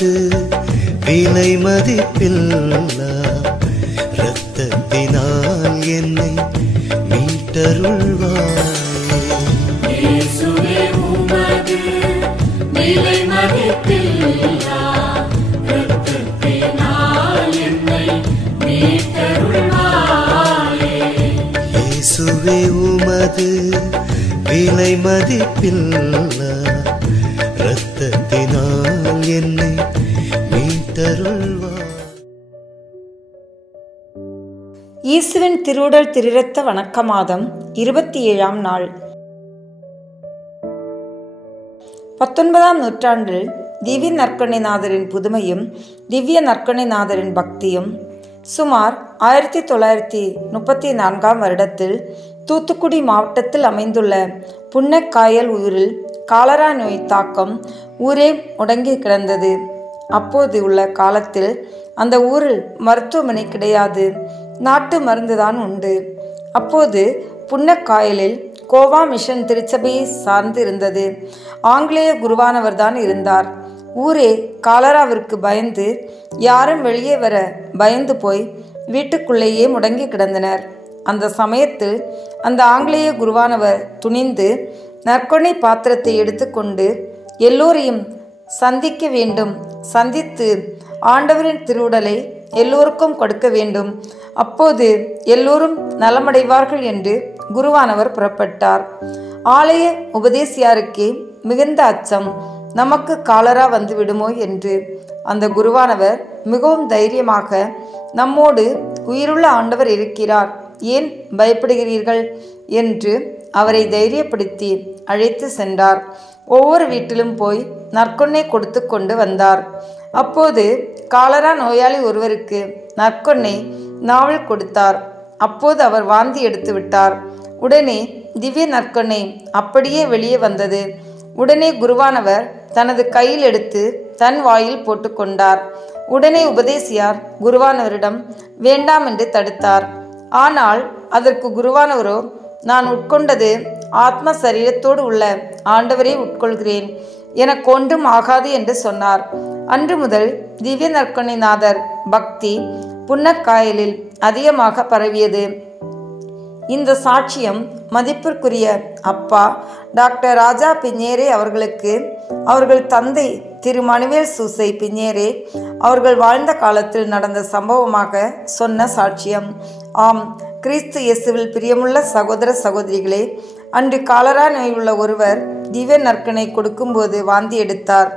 உமது விலை மதிப்பில்லா இரத்தத்தினால் என்னை மீட்டருள்வாய். இயேசுவே உமது விலை மதிப்பில்லா இரத்தத்தினால் என்னை மீட்டருள்வாயே. இயேசுவே உமது விலை மதிப்பில்லா இரத்தத்தினால் என்னை மீட்டருள்வாய். இயேசுவின் திருவுடல் திருரத்த வணக்க மாதம் 27ஆம் நாள். 19ஆம் நூற்றாண்டில் திவ்ய நற்கருணைநாதரின் புதுமையும் திவ்ய நற்கருணைநாதரின் பக்தியும் சுமார் 1934ஆம் வருடத்தில் தூத்துக்குடி மாவட்டத்தில் அமைந்துள்ள புன்னக்காயல் ஊரில் காலரா நோய் தாக்கம் ஊரே முடங்கி கிடந்தது. அப்போது உள்ள காலத்தில் அந்த ஊரில் மருத்துவமனை கிடையாது, நாட்டு மருந்துதான் உண்டு. அப்போது புன்னக்காயலில் கோவா மிஷன் திருச்சபையை சார்ந்து இருந்தது. ஆங்கிலேய குருவானவர் தான் இருந்தார். ஊரே காலராவிற்கு பயந்து யாரும் வெளியே வர பயந்து போய் வீட்டுக்குள்ளேயே முடங்கி கிடந்தனர். அந்த சமயத்தில் அந்த ஆங்கிலேய குருவானவர் துணிந்து நற்கருணை பாத்திரத்தை எடுத்துக்கொண்டு எல்லோரையும் சந்திக்க வேண்டும், சந்தித்து ஆண்டவரின் திருவுடலை எல்லோருக்கும் கொடுக்க வேண்டும், அப்போது எல்லோரும் நலமடைவார்கள் என்று குருவானவர் புறப்பட்டார். ஆலய உபதேசியாருக்கு மிகுந்த அச்சம், நமக்கு காலரா வந்து விடுமோ என்று. அந்த குருவானவர் மிகவும் தைரியமாக, நம்மோடு உயிருள்ள ஆண்டவர் இருக்கிறார், ஏன் பயப்படுகிறீர்கள் என்று அவரை தைரியப்படுத்தி அழைத்து சென்றார். ஒவ்வொரு வீட்டிலும் போய் நற்கொன்னை கொடுத்து கொண்டு வந்தார். அப்போது காலரா நோயாளி ஒருவருக்கு நற்கொன்னை நாவல் கொடுத்தார். அப்போது அவர் வாந்தி எடுத்து விட்டார். உடனே திவ்ய நற்கொன்னை அப்படியே வெளியே வந்தது. உடனே குருவானவர் தனது கையில் எடுத்து தன் வாயில் போட்டுக்கொண்டார். உடனே உபதேசியார் குருவானவரிடம் வேண்டாம் என்று தடுத்தார். ஆனால் அதற்கு குருவானவரோ, நான் உட்கொண்டது ஆத்ம சரீரத்தோடு உள்ள ஆண்டவரை உட்கொள்கிறேன், எனக்கு ஒன்றும் ஆகாது என்று சொன்னார். அன்று முதல் திவ்ய நற்கருணைநாதர் பக்தி புன்னக்காயலில் அதிகமாக பரவியது. இந்த சாட்சியம் மதிப்பிற்குரிய அப்பா டாக்டர் ராஜா பிஞேரே அவர்களுக்கு அவர்கள் தந்தை திரு மனுவேல் சூசை பிஞேரே அவர்கள் வாழ்ந்த காலத்தில் நடந்த சம்பவமாக சொன்ன சாட்சியம். ஆம், கிறிஸ்து இயேசுவில் பிரியமுள்ள சகோதர சகோதரிகளே, அன்று காலரா நோயுள்ள ஒருவர் திவ்ய நற்கருணை கொடுக்கும்போது வாந்தி எடுத்தார்.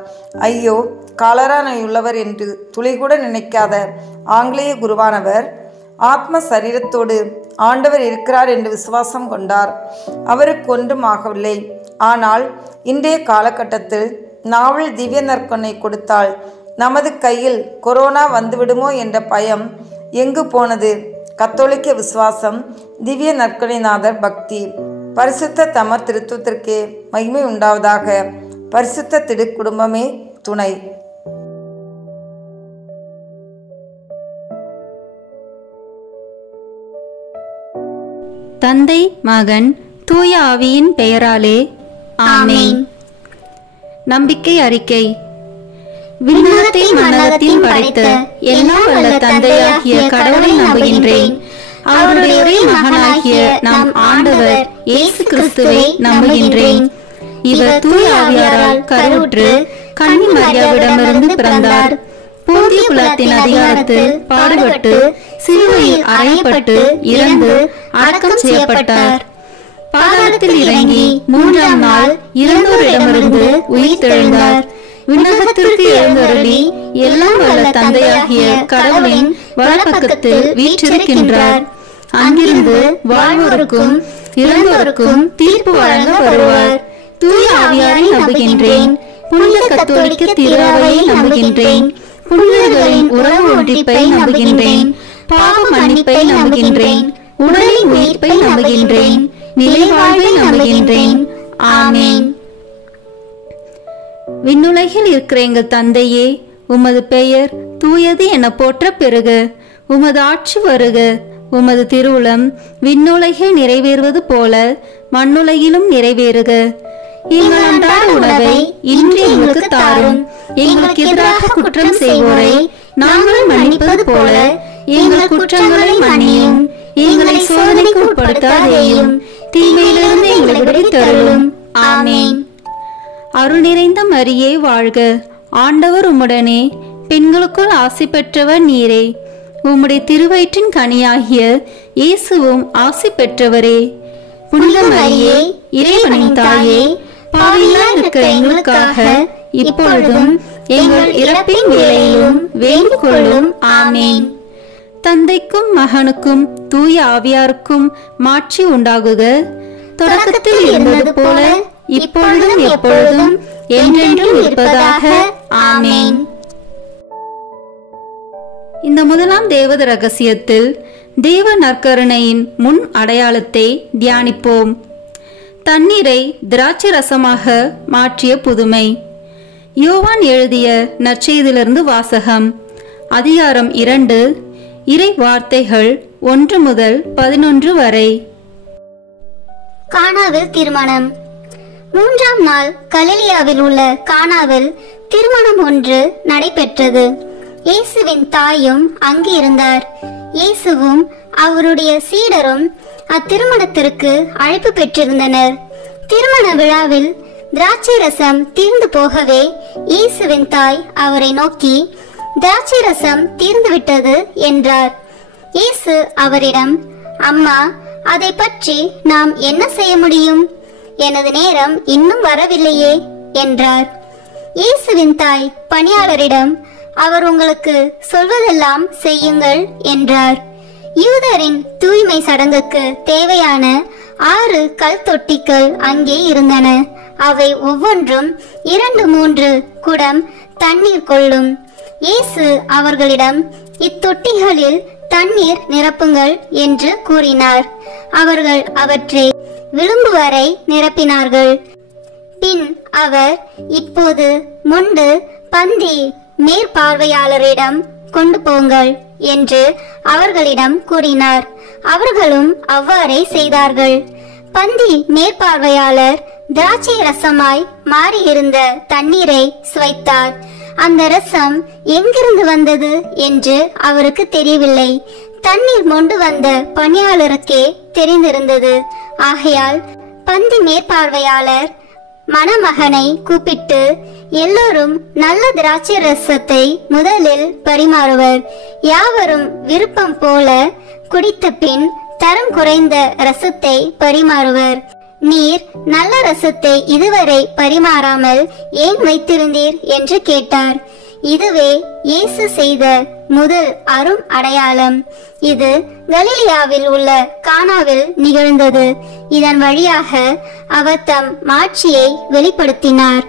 ஐயோ, காலரா நோயுள்ளவர் என்று துளிகூட நினைக்காத ஆங்கிலேய குருவானவர் ஆத்ம சரீரத்தோடு ஆண்டவர் இருக்கிறார் என்று விசுவாசம் கொண்டார். அவருக்கு ஒன்றும் ஆகவில்லை. ஆனால் இன்றைய காலகட்டத்தில் நாவல் திவ்ய நற்கருணை கொடுத்தால் நமது கையில் கொரோனா வந்துவிடுமோ என்ற பயம் எங்கு போனது? கத்தோலிக்க விசுவாசம், திவ்ய நற்கருணைநாதர் பக்தி. பரிசுத்த தம திருத்துவத்திற்கே மகிமை உண்டாவதாக. பரிசுத்த திடு குடும்பமே துணை. தந்தை, மகன், தூய ஆவியின் பெயராலே ஆமென். நம்பிக்கை அறிக்கை. விண்ணகத்தை மண்ணகத்தில் படைத்த எல்லாம் வல்ல தந்தையாகிய கடவுளை நம்புகின்றேன். அவருடைய ஒரே மகனாகிய நம் ஆண்டவர் இயேசு கிறிஸ்துவை நம்புகின்றேன். இவர் தூய ஆவியாரால் கருவுற்று கன்னி மரியாவிடமிருந்து பிறந்தார். போந்திய குலத்தின் அதிகாரத்தில் பாடுபட்டு சிலுவையில் அறையப்பட்டு இறந்து அடக்கம் செய்யப்பட்டார். பாதாளத்தில் இறங்கி 3ஆம் நாள் இறந்தோரிடமிருந்து உயிர் தெழுந்தார். விண்ணகத்திற்கு எழுந்தருளி எல்லாம் வல்ல தந்தையாகிய கடவுளின் வலப்பக்கத்தில் வீற்றிருக்கின்றார். அங்கிருந்து வாழ்வோருக்கும் இறந்தோருக்கும் தீர்ப்பு வழங்க வருவார். தூய ஆவியாரை நம்புகின்றேன். புனித கத்தோலிக்க திருஅவையை நம்புகின்றேன். புனிதர்களின் உறவு ஒன்றிப்பை நம்புகின்றேன். பாவ மன்னிப்பை நம்புகின்றேன். உடலின் உயிர்ப்பை நம்புகின்றேன். நிலைவாழ்வை நம்புகின்றேன். ஆமென். விண்ணுலகில் இருக்கிற எங்கள் தந்தையே, உமது பெயர் தூயது என போற்ற பெறுக. உமது ஆட்சி வருக. உமது திருவுளம் விண்ணுலகில் நிறைவேறுவது போல மண்ணுலகிலும் நிறைவேறுக. எங்கள் அன்றாட உணவை இன்று எங்களுக்கு தாரும். எங்களுக்கு எதிராக குற்றம் செய்வோரை நாங்கள் மன்னிப்பது போல எங்கள் குற்றங்களை மன்னியும். எங்களை சோதனைக்கு உட்படுத்தாதேயும், தீமையிலிருந்து எங்களை விடுவித்தருளும். ஆமென். அருள் நிறைந்த மரியே வாழ்க, ஆண்டவர் உம்முடனே, பெண்களுக்குள் ஆசி பெற்றவர் நீரே. உம்முடைய திருவயிற்றின் கனியாகிய இயேசுவும் ஆசி பெற்றவரே. புனித மரியே, இறைவனின் தாயே, பாவிகளாய் இருக்கிற எங்களுக்காக இப்பொழுதும் எங்கள் இறப்பின் வேளையிலும் வேண்டிக் கொள்ளும். ஆமென். தந்தைக்கும் மகனுக்கும் தூய ஆவியாருக்கும் மாட்சி உண்டாகுக. தொடக்கத்தில் இருந்தது போல இப்பொழுதும் எப்பொழுதும் என்றென்றும் இருப்பதாக. ஆமென். இந்த முதலாம் தேவத ரகசியத்தில் தேவ நற்கருணையின் முன் அடையாளத்தை தியானிப்போம். தண்ணீரை திராட்சை ரசமாக மாற்றிய புதுமை. யோவான் எழுதிய நற்செய்தியிலிருந்து வாசகம். அதிகாரம் 2, இறை வார்த்தைகள் 1 முதல் 11 வரை. கானாவில் திருமணம். 3ஆம் நாள் கலிலியாவில் உள்ள கானாவில் திருமணம் ஒன்று நடைபெற்றது. இயேசுவின் தாயும் அங்கு இருந்தார். இயேசுவும் அவருடைய சீடரும் அத்திருமணத்திற்கு அழைப்பு பெற்றிருந்தனர். திருமண விழாவில் திராட்சை ரசம் தீர்ந்து போகவே இயேசுவின் தாய் அவரை நோக்கி, திராட்சை ரசம் தீர்ந்துவிட்டது என்றார். இயேசு அவரிடம், அம்மா, அதை பற்றி நாம் என்ன செய்ய முடியும்? எனது நேரம் இன்னும் வரவில்லையே என்றார். இயேசுவின் தாய் பணியாளரிடம், அவர் உங்களுக்கு சொல்வதெல்லாம் செய்யுங்கள் என்றார். யூதரின் தூய்மை சடங்குக்கு தேவையான 6 கல் தொட்டிகள் அங்கே இருந்தன. அவை ஒவ்வொன்றும் 2-3 குடம் தண்ணீர் கொள்ளும். இயேசு அவர்களிடம், இத்தொட்டிகளில் தண்ணீர் நிரப்புங்கள் என்று கூறினார். அவர்கள் அவற்றை விளிம்பு வரை நிரப்பினார்கள். பின் அவர், இப்போது மொண்டு பந்தி மேற்பார்வையாளரிடம் கொண்டு போங்கள் என்று அவர்களிடம் கூறினார். அவர்களும் அவ்வாறே செய்தார்கள். பந்தி மேற்பார்வையாளர் திராட்சை ரசமாய் மாறியிருந்த தண்ணீரை சுவைத்தார். அந்த ரசம் எங்கிருந்து வந்தது என்று அவருக்கு தெரியவில்லை. தண்ணீர் மொண்டு வந்த பணியாளருக்கே தெரிந்திருந்தது. ஆகையால் பந்தி மேற்பார்வையாளர் மணமகனை கூப்பிட்டு, எல்லோரும் நல்ல திராட்சை ரசத்தை முதலில் பரிமாறுவர். யாவரும் விருப்பம் போல குடித்த பின் தரம் குறைந்த ரசத்தை பரிமாறுவர். நீர் நல்ல ரசத்தை இதுவரை பரிமாறாமல் ஏன் வைத்திருந்தீர் என்று கேட்டார். இதுவே இயேசு செய்த முதல் அரும் அடையாளம். இது கலிலியாவில் உள்ள கானாவில் நிகழ்ந்தது. இதன் வழியாக அவர் தம் மாட்சியை வெளிப்படுத்தினார்.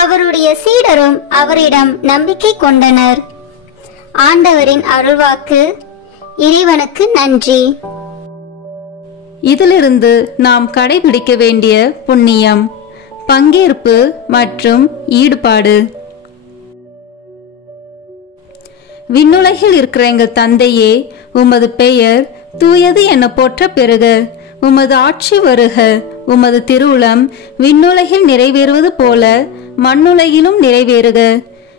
அவருடைய சீடரும் அவரிடம் நம்பிக்கை கொண்டனர். ஆண்டவரின் அருள்வாக்கு. இறைவனுக்கு நன்றி. இதிலிருந்து நாம் கடைபிடிக்க வேண்டிய புண்ணியம், பங்கேற்பு மற்றும் ஈடுபாடு. விண்ணுலகில் இருக்கிற எங்கள் தந்தையே, உமது பெயர் தூயது என போற்ற பெறுக. உமது ஆட்சி வருக. உமது திருவுளம் விண்ணுலகில் நிறைவேறுவது போல மண்ணுலகிலும் நிறைவேறுக.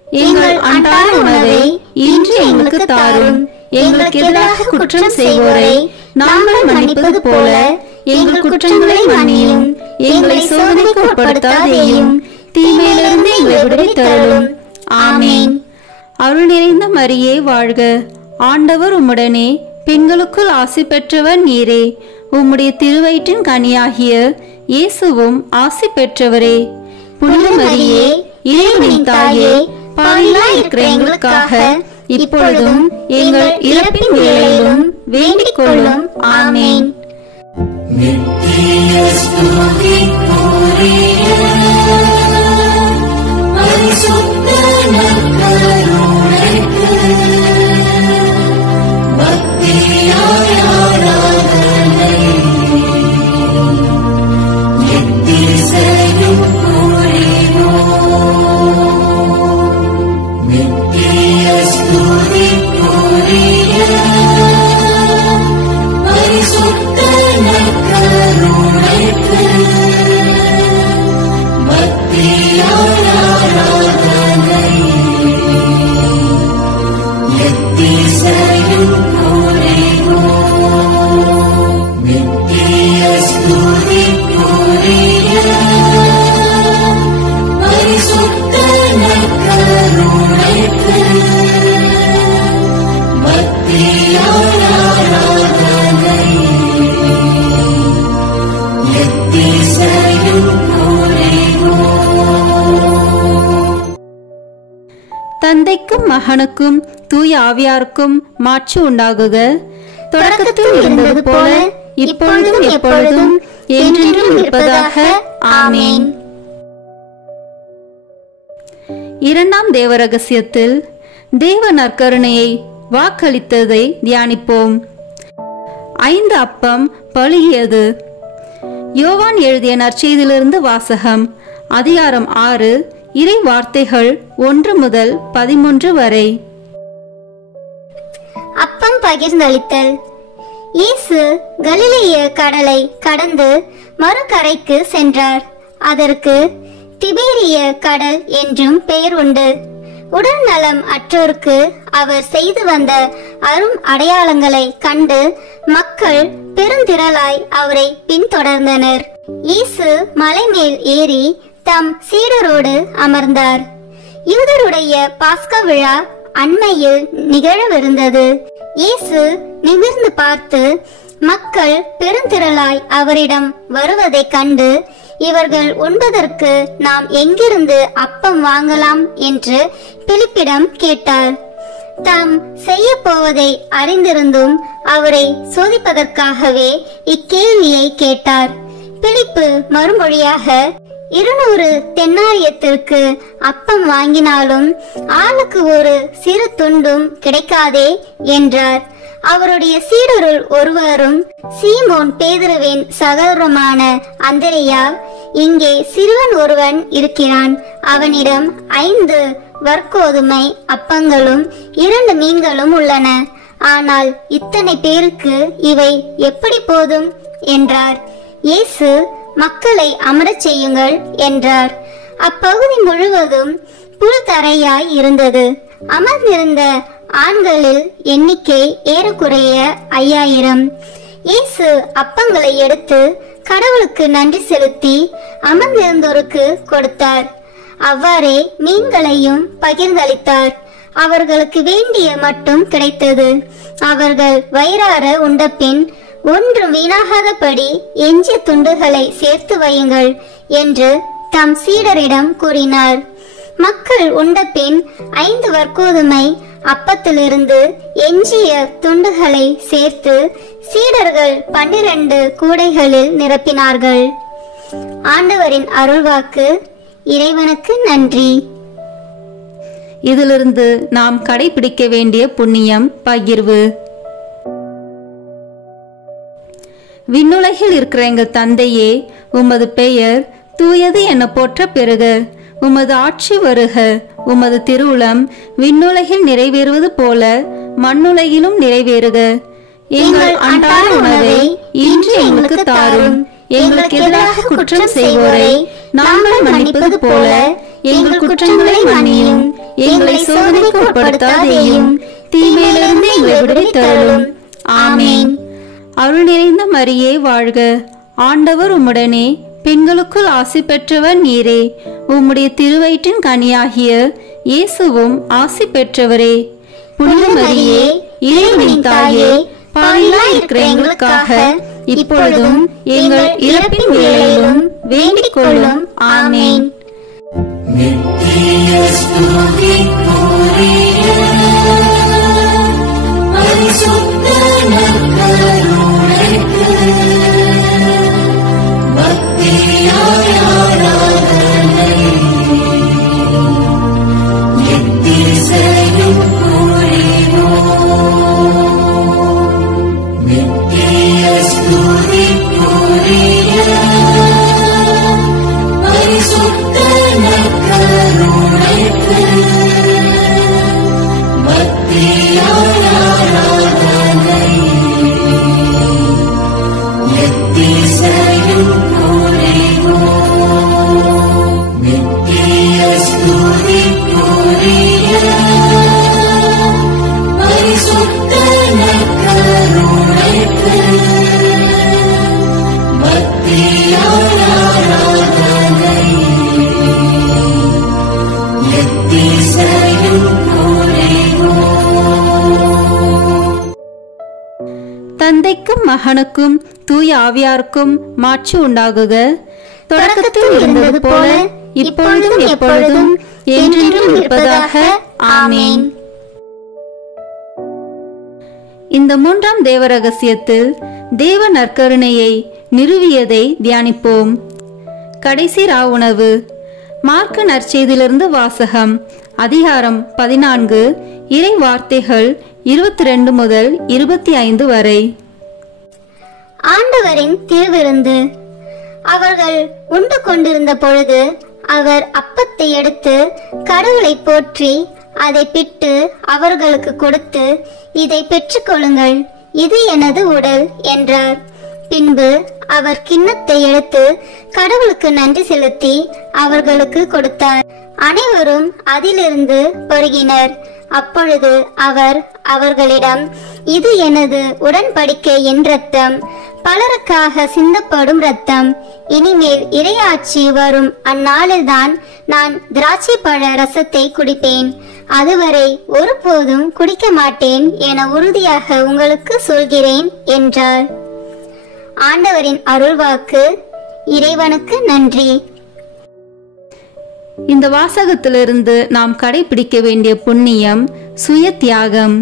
எங்கள் அன்றாட உணவை இன்று எங்களுக்கு தாரும். எங்களுக்கு எதிராக குற்றம் செய்வோரை நாங்கள் மன்னிப்பது போல எங்கள் குற்றங்களை மன்னியும். எங்களை சோதனைக்கு உட்படுத்தாதேயும், தீமையிலிருந்து எங்களை விடுவித்தருளும். ஆமென். அருள் நிறைந்த மரியே வாழ்க, ஆண்டவர் உம்முடனே, பெண்களுக்குள் ஆசி பெற்றவர் நீரே. உம்முடைய திருவயிற்றின் கனியாகிய இயேசுவும் ஆசி பெற்றவரே. புனித மரியே, இறைவனின் தாயே, பாவிகளாய் இருக்கிற எங்களுக்காக இப்பொழுதும் எங்கள் இறப்பின் வேளையிலும் வேண்டிக் கொள்ளும். ஆமென். நித்திய ஸ்துதிக்குரிய பரிசுத்த நற்கருணைக்கு பக்தியாய் ஆராதனை எத்திசையும் புரிவோம். நித்திய ஸ்துதிக்குரிய பரிசுத்த மகனுக்கும் தூய ஆவியாருக்கும் மாட்சி உண்டாகுக. தொடக்கத்தில் இருந்தது போல இப்பொழுதும் எப்பொழுதும் என்றென்றும் இருப்பதாக. ஆமேன். இரண்டாம் தேவ ரகசியத்தில் தேவ நற்கருணையை வாக்களித்ததை தியானிப்போம். 5 அப்பம் பழுகியது. யோவான் எழுதிய நற்செய்தியிலிருந்து வாசகம். அதிகாரம் 6, இறை வார்த்தைகள் 1 முதல் 13 வரை. அப்பம் பகிர்ந்தளித்தல். இயேசு கலிலேய கடலை கடந்து மறுகரைக்கு சென்றார். அதற்கு திபேரிய கடல் என்றும் பெயர் உண்டு. உடல் நலம் அற்றோருக்கு அவர் செய்து வந்த அரும் அடையாளங்களை கண்டு மக்கள் பெருந்திரளாய் அவரை பின்தொடர்ந்தனர். இயேசு மலை மேல் ஏறி தம் சீடரோடு அமர்ந்தார். யூதருடைய பாஸ்கா விழா அண்மையில் நிகழவிருந்தது. இயேசு நிமிர்ந்து பார்த்து மக்கள் பெருந்திரளாய் அவரிடம் வருவதை கண்டு, இவர்கள் உண்பதற்கு நாம் எங்கிருந்து அப்பம் வாங்கலாம் என்று பிலிப்பிடம் கேட்டார். தாம் செய்ய போவதை அறிந்திருந்தும் அவரை சோதிப்பதற்காகவே இக்கேள்வியை கேட்டார். பிலிப்பு மறுமொழியாக, 200 தென்னாரியத்திற்கு அப்பம் வாங்கினாலும் ஆளுக்கு ஒரு சிறு துண்டும் கிடைக்காதே என்றார். அவருடைய சீடருள் ஒருவரும் சீமோன் பேதுருவின் சகோதரமான அந்திரேயா, இங்கே சிறுவன் ஒருவன் இருக்கிறான், அவனிடம் 5 வற்கோதுமை அப்பங்களும் 2 மீன்களும் உள்ளன, ஆனால் இத்தனை பேருக்கு இவை எப்படி போதும் என்றார். இயேசு, மக்களை அமரச் செய்யுங்கள் என்றார். அப்பகுதி முழுவதும் புல் தரையாய் இருந்தது. அமர்ந்திருந்த ஆண்களில் எண்ணிக்கை ஏறக்குறைய 5000. இயேசு அப்பங்களை எடுத்து கடவுளுக்கு நன்றி செலுத்தி அமர்ந்திருந்தோருக்கு கொடுத்தார். அவ்வாறே மீன்களையும் பகிர்ந்தளித்தார். அவர்களுக்கு வேண்டிய மட்டும் கிடைத்தது. அவர்கள் வயிறார உண்டபின், ஒன்றும் வீணாகாதபடி எஞ்சிய துண்டுகளை சேர்த்து வையுங்கள் என்று தம் சீடரிடம் கூறினார். மக்கள் உண்டபின் 5 வற்கோதுமை அப்பத்திலிருந்து எஞ்சிய துண்டுகளை சேர்த்து சீடர்கள் 12 கூடைகளில் நிரப்பினார்கள். ஆண்டவரின் அருள்வாக்கு. இறைவனுக்கு நன்றி. இதிலிருந்து நாம் கடைபிடிக்க வேண்டிய புண்ணியம் பகிர்வு. விண்ணுலகில் இருக்கிற எங்கள் தந்தையே, உமது பெயர் தூயது என போற்ற பெறுக. உமது ஆட்சி வருக. உமது திருவுளம் விண்ணுலகில் நிறைவேறுவது போல மண்ணுலகிலும் நிறைவேறுக. எங்கள் அன்றாட உணவை இன்று எங்களுக்கு தாரும். எங்களுக்கு எதிராக குற்றம் செய்வோரை நாங்கள் மன்னிப்பது போல எங்கள் குற்றங்களை மன்னியும். எங்களை சோதனைக்கு உட்படுத்தாதேயும், தீமையிலிருந்து எங்களை விடுவித்தருளும். ஆமேன். அருள் நிறைந்த மரியே வாழ்க. ஆண்டவர் உம்முடனே, பெண்களுக்குள் ஆசி பெற்றவர் நீரே. உம்முடைய திருவயிற்றின் கனியாகிய இயேசுவும் ஆசி பெற்றவரே. புனித மரியே, இறைவனின் தாயே, பாவிகளாய் இருக்கிற எங்களுக்காக இப்பொழுதும் எங்கள் இறப்பின் வேளையிலும் வேண்டிக் கொள்ளும். ஆமேன். நித்திய ஸ்துதிக்குரிய பரிசுத்த நற்கருணைக்கு பக்தியாய் ஆராதனை எத்திசையும் புரிவோம். நித்திய ஸ்துதிக்குரிய பரிசுத்த நற்கருணைக்கு பக்தியாய் ஆராதனை எத்திசையும் புரிவோம். நித்திய ஸ்துதிக்குரிய பரிசுத்த நற்கருணைக்கு பக்தியாய் ஆராதனை எத்திசையும் புரிவோம். தந்தைக்கும் மகனுக்கும் தூய ஆவியாருக்கும் மாட்சி உண்டாகுக. தொடக்கத்தில் இருந்தது போல இப்பொழுதும் எப்பொழுதும் என்றென்றும் இருப்பதாக. ஆமேன். இந்த மூன்றாம் தேவ ரகசியத்தில் தேவ நற்கருணையை நிறுவியதை தியானிப்போம். கடைசி ராவுணவு. மார்க்கு நற்செய்தியிலிருந்து வாசகம். அதிகாரம் 14, இறை வார்த்தைகள் 22 முதல் 25 வரை. ஆண்டவரின் திருவிருந்து. அவர்கள் உண்டு கொண்டிருந்த பொழுது அவர் அப்பத்தை எடுத்து கடவுளை போற்றி அதை பிட்டு அவர்களுக்கு கொடுத்து, இதை பெற்றுக்கொள்ளுங்கள், இது எனது உடல் என்றார். பின்பு அவர் கிண்ணத்தை எடுத்து கடவுளுக்கு நன்றி செலுத்தி அவர்களுக்கு கொடுத்தார். அனைவரும் அதிலிருந்து பருகினர். அப்பொழுது அவர் அவர்களிடம், இது எனது உடன்படிக்கையின் இரத்தம், பலருக்காக சிந்தப்படும் இரத்தம். இனிமேல் இறையாட்சி வரும் அந்நாளில்தான் நான் திராட்சை பழ ரசத்தை குடிப்பேன். அதுவரை ஒருபோதும் குடிக்க மாட்டேன் என உறுதியாக உங்களுக்கு சொல்கிறேன் என்றார். ஆண்டவரின் அருள்வாக்கு. இறைவனுக்கு நன்றி. இந்த வாசகத்திலிருந்து நாம் கடைபிடிக்க வேண்டிய புண்ணியம் சுய தியாகம்.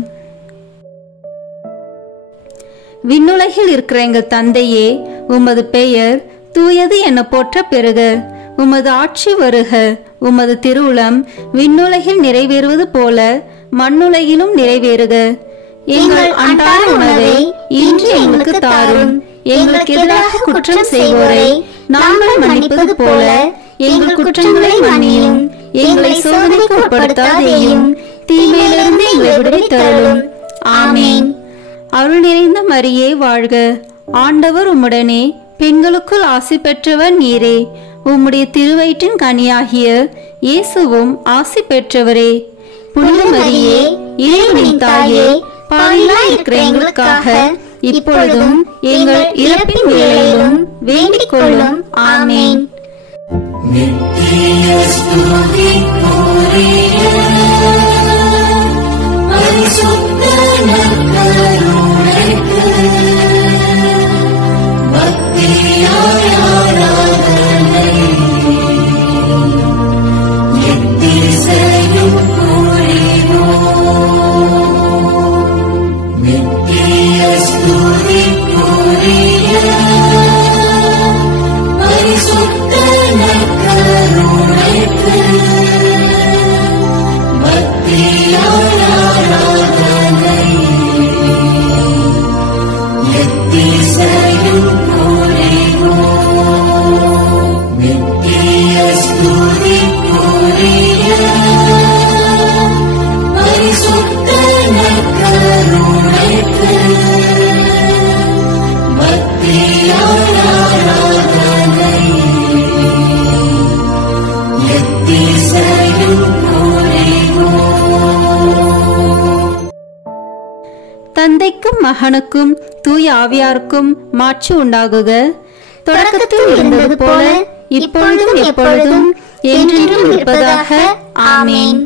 விண்ணுலகில் இருக்கிற எங்கள் தந்தையே, உமது பெயர் தூயது என போற்ற பெறுக. உமது ஆட்சி வருக. உமது திருவுளம் விண்ணுலகில் நிறைவேறுவது போல மண்ணுலகிலும் நிறைவேறுக. எங்கள் அன்றாட உணவை இன்று எங்களுக்கு தாரும். எங்களுக்கு எதிராக குற்றம் செய்வோரை நாங்கள் மன்னிப்பது போல எங்கள் குற்றங்களை மன்னியும். எங்களை சோதனைக்கு உட்படுத்தாதேயும், தீமையிலிருந்து எங்களை விடுவித்தருளும். ஆமேன். அருள் நிறைந்த மரியே வாழ்க. ஆண்டவர் உம்முடனே, பெண்களுக்குள் ஆசி பெற்றவர் நீரே. உம்முடைய திருவயிற்றின் கனியாகிய இயேசுவும் ஆசி பெற்றவரே. புனித மரியே, இறைவனின் தாயே, பாவிகளாய் இருக்கிற எங்களுக்காக இப்பொழுதும் எங்கள் இறப்பின் வேளையிலும் வேண்டிக் கொள்ளும். ஆமேன். நித்திய ஸ்துதிக்குரிய பரிசுத்த நற்கருணைக்கு பக்தியாய் ஆராதனை எத்திசையும் புரிவோம். நித்திய ஸ்துதிக்குரிய பரிசுத்த நற்கருணைக்கு பக்தியாய் ஆராதனை எத்திசையும் புரிவோம். நித்திய ஸ்துதிக்குரிய பரிசுத்த நற்கருணைக்கு பக்தியாய் ஆராதனை எத்திசையும் புரிவோம். தந்தைக்கும் மகனுக்கும் தூய ஆவியாருக்கும் மாட்சி உண்டாகுக. தொடக்கத்தில் இருந்தது போல இப்பொழுதும் எப்பொழுதும் என்றென்றும் இருப்பதாக. ஆமேன்.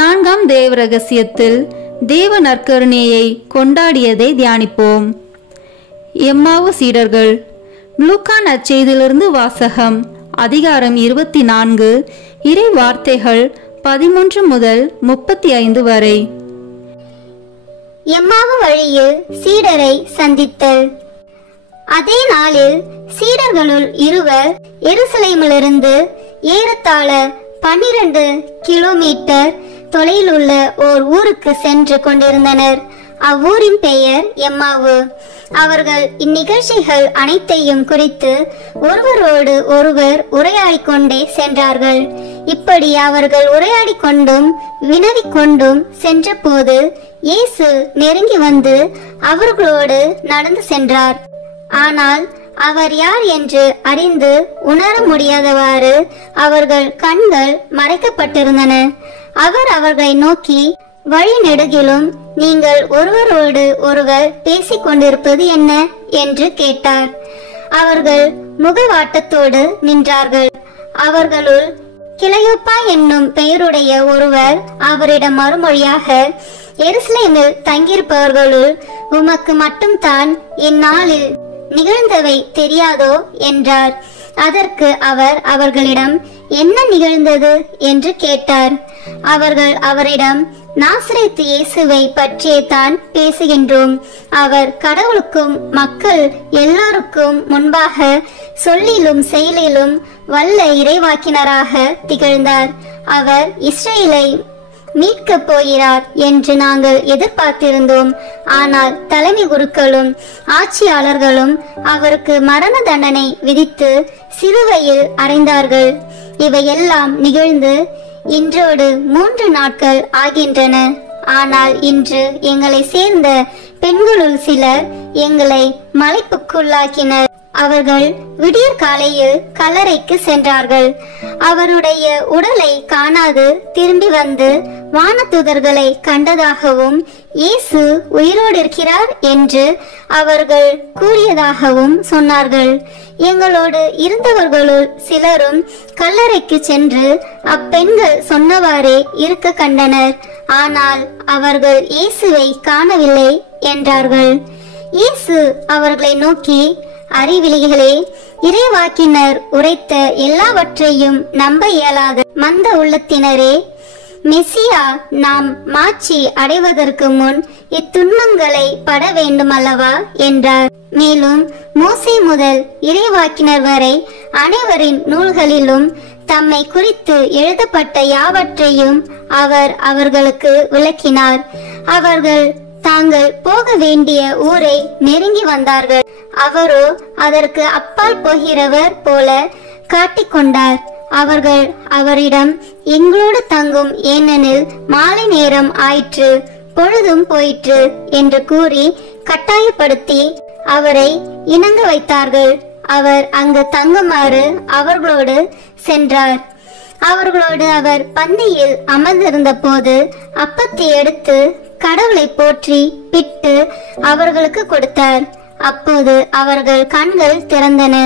நான்காம் தேவ ரகசியத்தில் தேவ நற்கருணையை கொண்டாடியதை தியானிப்போம். எம்மாவு சீடர்கள். லூக்கா நற்செய்தியிலிருந்து வாசகம். அதிகாரம் 24, இறை வார்த்தைகள் 13 முதல் 35 வரை. எம்மாவு வழியில் சீடரை சந்தித்தல். அதே நாளில் சீடர்களுள் இருவர் எருசலேமிலிருந்து ஏறத்தாழ 12 கிலோமீட்டர் தொலைவில் உள்ள ஓர் ஊருக்கு சென்று கொண்டிருந்தனர். அவ்வூரின் பெயர் எம்மாவு. அவர்கள் இந்நிகழ்ச்சிகள் அனைத்தையும் குறித்து ஒருவரோடு ஒருவர் உரையாடிக் கொண்டே சென்றார்கள். இப்படி அவர்கள் உரையாடிக் கொண்டும் வினவிக் கொண்டும் சென்ற போது இயேசு நெருங்கி வந்து அவர்களோடு நடந்து சென்றார். ஆனால் அவர் யார் என்று அறிந்து உணர முடியாதவாறு அவர்கள் கண்கள் மறைக்கப்பட்டிருந்தன. அவர் அவர்களை நோக்கி, வழி நெடுகிலும் நீங்கள் ஒருவரோடு ஒருவர் பேசிக் கொண்டிருப்பது என்ன என்று கேட்டார். அவர்கள் முகவாட்டத்தோடு நின்றார்கள். அவர்களுள் கிளையோப்பா என்னும் பெயருடைய ஒருவர் அவரிடம் மறுமொழியாக, எருசலேமில் தங்கியிருப்பவர்களுள் உமக்கு மட்டும்தான் இந்நாளில் நிகழ்ந்தவை தெரியாதோ என்றார். அதற்கு அவர் அவர்களிடம், என்ன நிகழ்ந்தது என்று கேட்டார். அவர்கள் அவரிடம், நாசரேத்து இயேசுவை பற்றியே தான் பேசுகின்றோம். அவர் கடவுளுக்கும் மக்கள் எல்லாருக்கும் முன்பாக சொல்லிலும் செயலிலும் வல்ல இறைவாக்கினராக திகழ்ந்தார். அவர் இஸ்ரேலை மீட்கப் போகிறார் என்று நாங்கள் எதிர்பார்த்திருந்தோம். ஆனால் தலைமை குருக்களும் ஆட்சியாளர்களும் அவருக்கு மரண தண்டனை விதித்து சிலுவையில் அறைந்தார்கள். இவையெல்லாம் நிகழ்ந்து இன்றோடு 3 நாட்கள் ஆகின்றன. ஆனால் இன்று எங்களை சேர்ந்த பெண்களுள் சிலர் எங்களை மலைப்புக்குள்ளாக்கினர். அவர்கள் விடியற் காலையில் கல்லறைக்கு சென்றார்கள். அவருடைய உடலை காணாது திரும்பி வந்து வானதூதர்களை கண்டதாகவும் இயேசு உயிரோடு இருக்கிறார் என்று அவர்கள் கூறியதாகவும் சொன்னார்கள். எங்களோடு இருந்தவர்களுள் சிலரும் கல்லறைக்கு சென்று அப்பெண்கள் சொன்னவாறே இருக்க கண்டனர். ஆனால் அவர்கள் இயேசுவை காணவில்லை என்றார்கள். இயேசு அவர்களை நோக்கி, அறிவிலிகளே, இறைவாக்கினர் உரைத்த எல்லாவற்றையும் நம்ப இயலாத மந்த உள்ளத்தினரே, மெசியா நாம் மாட்சி அடைவதற்கு முன் இத்துன்பங்களை பட வேண்டும் அல்லவா என்றார். மேலும் மோசே முதல் இறைவாக்கினர் வரை அனைவரின் நூல்களிலும் தம்மை குறித்து எழுதப்பட்ட யாவற்றையும் அவர் அவர்களுக்கு விளக்கினார். அவர்கள் தாங்கள் போக வேண்டிய ஊரை நெருங்கி வந்தார்கள். அவரோ அதற்கு அப்பால் போகிறவர் போல காட்டிக்கொண்டார். அவர்கள் அவரிடம், எங்களோடு தங்கும், ஏனெனில் மாலை நேரம் ஆயிற்று, பொழுதும் போயிற்று என்று கூறி கட்டாயப்படுத்தி அவரை இணங்க வைத்தார்கள். அவர் அங்கு தங்குமாறு அவர்களோடு சென்றார். அவர்களோடு அவர் பந்தியில் அமர்ந்திருந்த போது அப்பத்தை எடுத்து கடவுளை போற்றி பிட்டு அவர்களுக்கு கொடுத்தார். அப்போது அவர்கள் கண்கள் திறந்தன.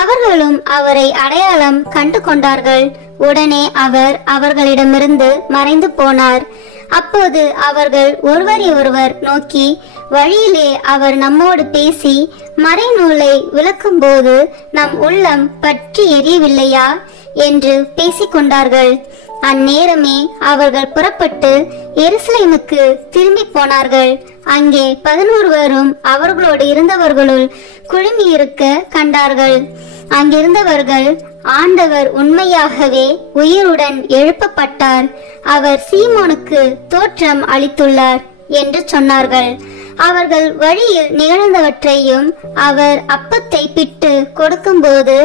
அவர்களும் அவரை அடையாளம் கண்டு கொண்டார்கள். உடனே அவர் அவர்களிடமிருந்து மறைந்து போனார். அப்போது அவர்கள் ஒருவரை ஒருவர் நோக்கி, வழியிலே அவர் நம்மோடு பேசி மறைநூலை விளக்கும் போது நம் உள்ளம் பற்றி எரியவில்லையா என்று பேசிக்கொண்டார்கள். அந்நேரமே அவர்கள் புறப்பட்டு எருசலேமுக்கு திரும்பி போனார்கள். அங்கே 11 அவர்களோடு இருந்தவர்களுள் குழுமி இருக்க கண்டார்கள். அங்கிருந்தவர்கள், ஆண்டவர் உண்மையாகவே உயிருடன் எழுப்பப்பட்டார், அவர் சீமோனுக்கு தோற்றம் அளித்துள்ளார் என்று சொன்னார்கள். அவர்கள் வழியில் நிகழ்ந்தவற்றையும் அவர் அப்பத்தை பிட்டு கொடுக்கும்போது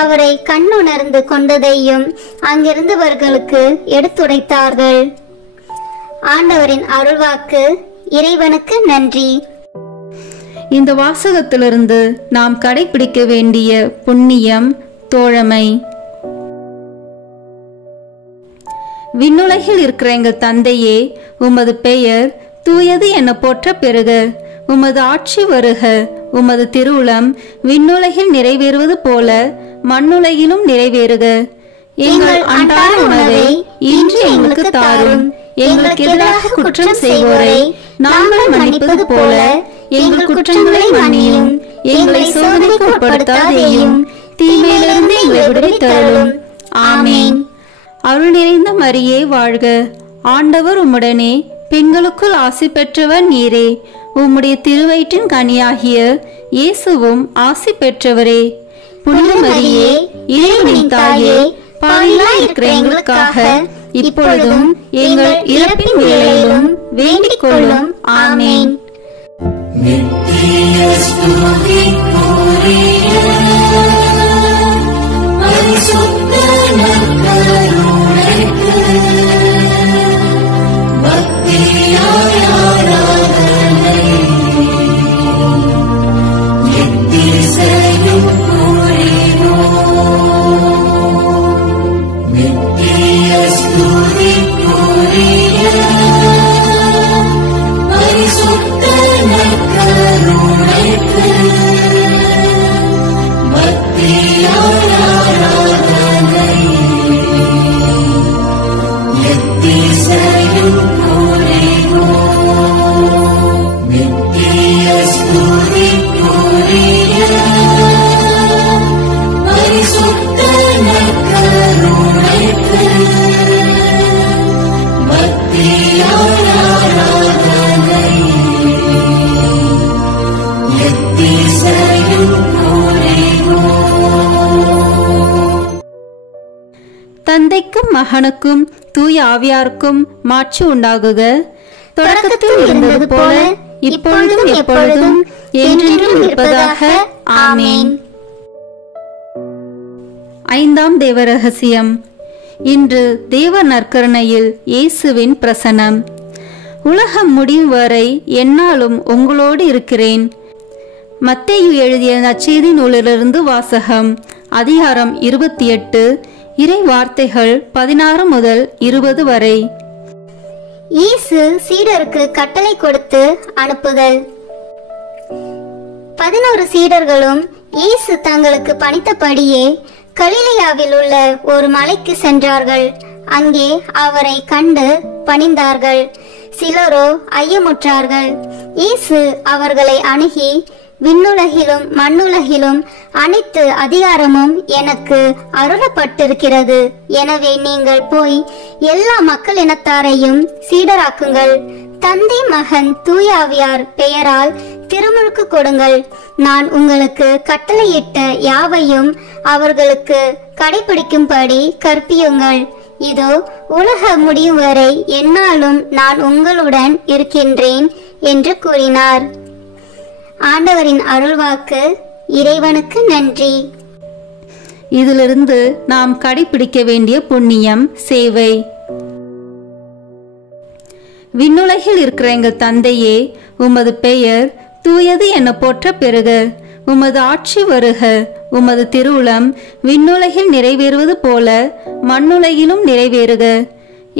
அவரை கண்ணுணர்ந்து கொண்டதையும் அங்கிருந்தவர்களுக்கு எடுத்துரைத்தார்கள். ஆண்டவரின் அருள்வாக்கு. இறைவனுக்கு நன்றி. இந்த வாசகத்திலிருந்து நாம் கடைபிடிக்க வேண்டிய புண்ணியம் தோழமை. விண்ணுலகில் இருக்கிற எங்கள் தந்தையே, உமது பெயர் தூயது என போற்ற பெறுக. உமது ஆட்சி வருக. உமது திருவுளம் விண்ணுலகில் நிறைவேறுவது போல மண்ணுலகிலும் நிறைவேறுக. எங்கள் அன்றாட உணவை இன்று எங்களுக்கு தாரும். எங்களுக்கு எதிராக குற்றம் செய்வோரை நாங்கள் மன்னிப்பது போல எங்கள் குற்றங்களை மன்னியும். எங்களை சோதனைக்கு உட்படுத்தாதேயும், தீமையிலிருந்து எங்களை விடுவித்தருளும். ஆமேன். அருள் நிறைந்த மரியே வாழ்க. ஆண்டவர் உம்முடனே, பெண்களுக்குள் ஆசி பெற்றவர் நீரே. உம்முடைய திருவயிற்றின் கனியாகிய இயேசுவும் ஆசி பெற்றவரே. புனித மரியே, இறைவனின் தாயே, பாவிகளாய் இருக்கிற எங்களுக்காக இப்பொழுதும் எங்கள் இறப்பின் வேளையிலும் வேண்டிக் கொள்ளும். ஆமேன். நித்திய ஸ்துதிக்குரிய பரிசுத்த நற்கருணைக்கு பக்தியாய் ஆராதனை எத்திசையும் புரிவோம். நித்திய ஸ்துதிக்குரிய பரிசுத்த நற்கருணைக்கு மகனுக்கும் தூய ஆவியாருக்கும் மாட்சி உண்டாகுக. தொடக்கத்தில் இருந்தது போல இப்பொழுதும் எப்பொழுதும் என்றென்றும் இருப்பதாக. ஆமேன். ஐந்தாம் தேவ ரகசியம். இன்று தேவ நற்கருணையில் இயேசுவின் பிரசனம். உலகம் முடியும் வரை எந்நாளும் உங்களோடு இருக்கிறேன். மத்தேயு எழுதிய நற்செய்தி நூலிலிருந்து வாசகம். அதிகாரம் 28, இறை வார்த்தைகள் 16 முதல் 20 வரை. இயேசு சீடருக்கு கட்டளை கொடுத்து அனுப்புதல். 11 சீடர்களும் இயேசு தங்களுக்கு பணித்தபடியே கலிலேயாவில் உள்ள ஒரு மலைக்கு சென்றார்கள். அங்கே அவரை கண்டு பணிந்தார்கள். சிலரோ ஐயமுற்றார்கள். இயேசு அவர்களை அணுகி, விண்ணுலகிலும் மண்ணுலகிலும் அனைத்து அதிகாரமும் எனக்கு அருளப்பட்டிருக்கிறது. எனவே நீங்கள் போய் எல்லா மக்கள் இனத்தாரையும் சீடராக்குங்கள். தந்தை, மகன், தூய ஆவியார் பெயரால் திருமுழுக்கு கொடுங்கள். நான் உங்களுக்கு கட்டளையிட்ட யாவையும் அவர்களுக்கு கடைபிடிக்கும்படி கற்பியுங்கள். இதோ, உலக முடியும் வரை எந்நாளும் நான் உங்களுடன் இருக்கின்றேன் என்று கூறினார். ஆண்டவரின் அருள்வாக்கு. இறைவனுக்கு நன்றி. இதிலிருந்து நாம் கடைபிடிக்க வேண்டிய புண்ணியம் சேவை. விண்ணுலகில் இருக்கிற எங்கள் தந்தையே, உமது பெயர் தூயது என போற்ற பெறுக. உமது ஆட்சி வருக. உமது திருவுளம் விண்ணுலகில் நிறைவேறுவது போல மண்ணுலகிலும் நிறைவேறுக.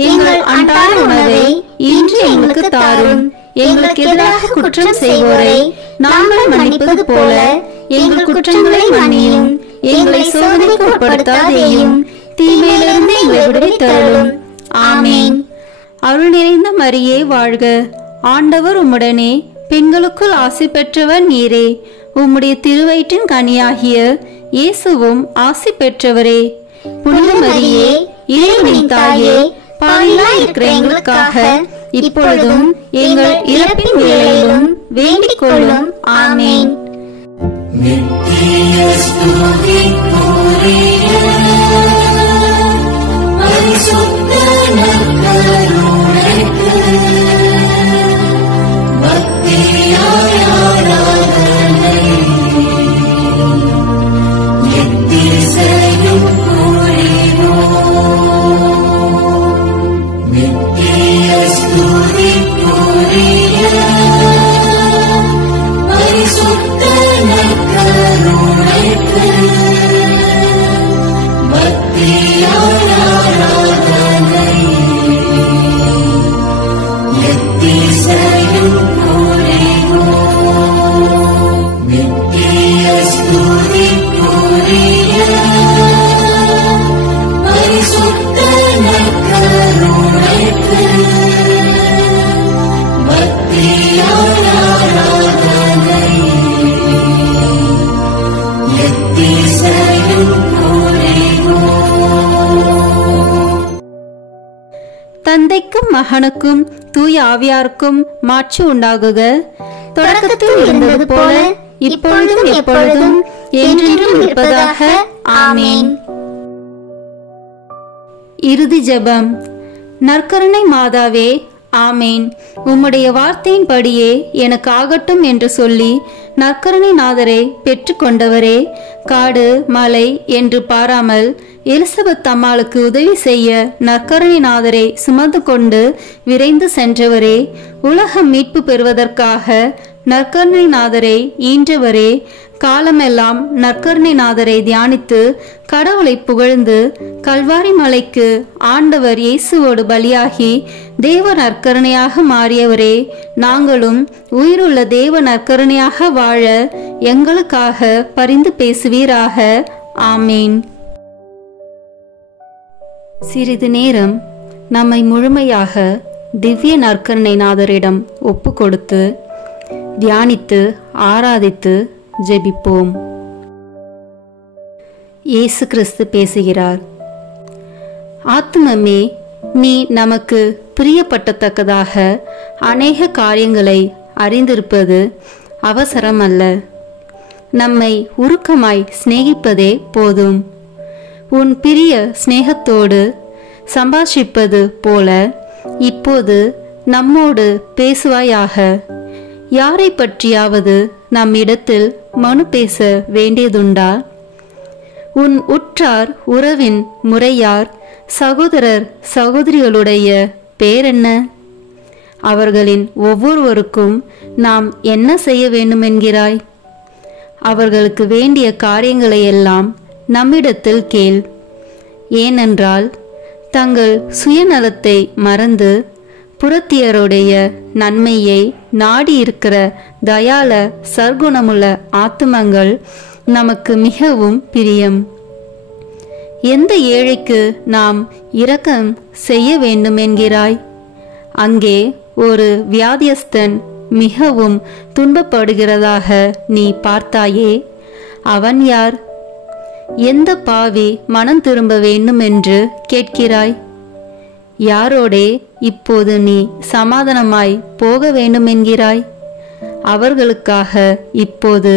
எங்கள் அன்றாட உணவை இன்று எங்களுக்கு தாரும். எங்களுக்கு எதிராக குற்றம் செய்வோரை நாங்கள் மன்னிப்பது போல எங்கள் குற்றங்களை மன்னியும். எங்களை சோதனைக்கு உட்படுத்தாதேயும், தீமையிலிருந்து எங்களை விடுவித்தருளும். ஆமேன். அருள் நிறைந்த மரியே வாழ்க. ஆண்டவர் உம்முடனே, பெண்களுக்குள் ஆசி பெற்றவர் நீரே. உம்முடைய திருவயிற்றின் கனியாகிய இயேசுவும் ஆசி பெற்றவரே. புனித மரியே, இறைவனின் தாயே, பாவிகளாய் இருக்கிற எங்களுக்காக இப்பொழுதும் எங்கள் இறப்பின் வேளையிலும் வேண்டிக் கொள்ளும். ஆமேன். நித்திய ஸ்துதிக்குரிய பரிசுத்த நற்கருணைக்கு பக்தியாய் ஆராதனை எத்திசையும் புரிவோம். நித்திய ஸ்துதிக்குரிய பரிசுத்த நற்கருணைக்கு பக்தியாய் ஆராதனை எத்திசையும் புரிவோம். நித்திய ஸ்துதிக்குரிய பரிசுத்த நற்கருணைக்கு பக்தியாய் ஆராதனை எத்திசையும் புரிவோம். தந்தைக்கும் மகனுக்கும் தூய ஆவியாருக்கும் மாட்சி உண்டாகுக. தொடக்கத்தில் இருந்தது போல இப்பொழுதும் எப்பொழுதும் என்றென்றும் இருப்பதாக. ஆமேன். இறுதி ஜெபம். நற்கருணை மாதாவே, ஆமேன். உம்முடைய வார்த்தையின்படியே எனக்கு ஆகட்டும் என்று சொல்லி நற்கருணை நாதரை பெற்றுக்கொண்டவரே, காடு மலை என்று பாராமல் எலிசபெத் அம்மாளுக்கு உதவி செய்ய நற்கருணை நாதரை சுமந்து கொண்டு விரைந்து சென்றவரே, உலகம் மீட்பு பெறுவதற்காக நற்கருணை நாதரை ஈன்றவரே, காலமெல்லாம் நற்கருணை நாதரை தியானித்து கடவுளை புகழ்ந்து கல்வாரி மலைக்கு ஆண்டவர் இயேசுவோடு பலியாகி தேவ நற்கருணையாக மாறியவரே, நாங்களும் உயிருள்ள தேவ நற்கருணையாக வாழ எங்களுக்காக பரிந்து பேசுவீராக. ஆமேன். சிறிது நேரம் நம்மை முழுமையாக திவ்ய நற்கருணை நாதரிடம் ஒப்பு கொடுத்து தியானித்து ஆராதித்து ஜெபிப்போம். இயேசு கிறிஸ்து பேசுகிறார். ஆத்துமமே, நீ நமக்கு பிரியப்பட்டத்தக்கதாக அநேக காரியங்களை அறிந்திருப்பது அவசரம் அல்ல. நம்மை உருக்கமாய் சிநேகிப்பதே போதும். உன் பிரிய சிநேகத்தோடு சம்பாஷிப்பது போல இப்போது நம்மோடு பேசுவாயாக. யாரை பற்றியாவது நம்மிடத்தில் மனு பேச வேண்டியதுண்டா? உன் உற்றார் உறவின் முறையார் சகோதரர் சகோதரிகளுடைய பேரென்ன? அவர்களின் ஒவ்வொருவருக்கும் நாம் என்ன செய்ய வேண்டுமென்கிறாய்? அவர்களுக்கு வேண்டிய காரியங்களையெல்லாம் நம்மிடத்தில் கேள். ஏனென்றால் தங்கள் சுயநலத்தை மறந்து புறத்தியருடைய நன்மையை நாடி இருக்கிற தயால சர்க்குணமுள்ள ஆத்துமங்கள் நமக்கு மிகவும் பிரியம். எந்த ஏழைக்கு நாம் இரக்கம் செய்ய வேண்டும் என்கிறாய்? அங்கே ஒரு வியாதியஸ்தன் மிகவும் துன்பப்படுகிறதாக நீ பார்த்தாயே, அவன் யார்? எந்த பாவி மனம் திரும்ப வேண்டும் என்று கேட்கிறாய்? யாரோடே இப்போது நீ சமாதானமாய் போக வேண்டும் என்கிறாய்? அவர்களுக்காக இப்போது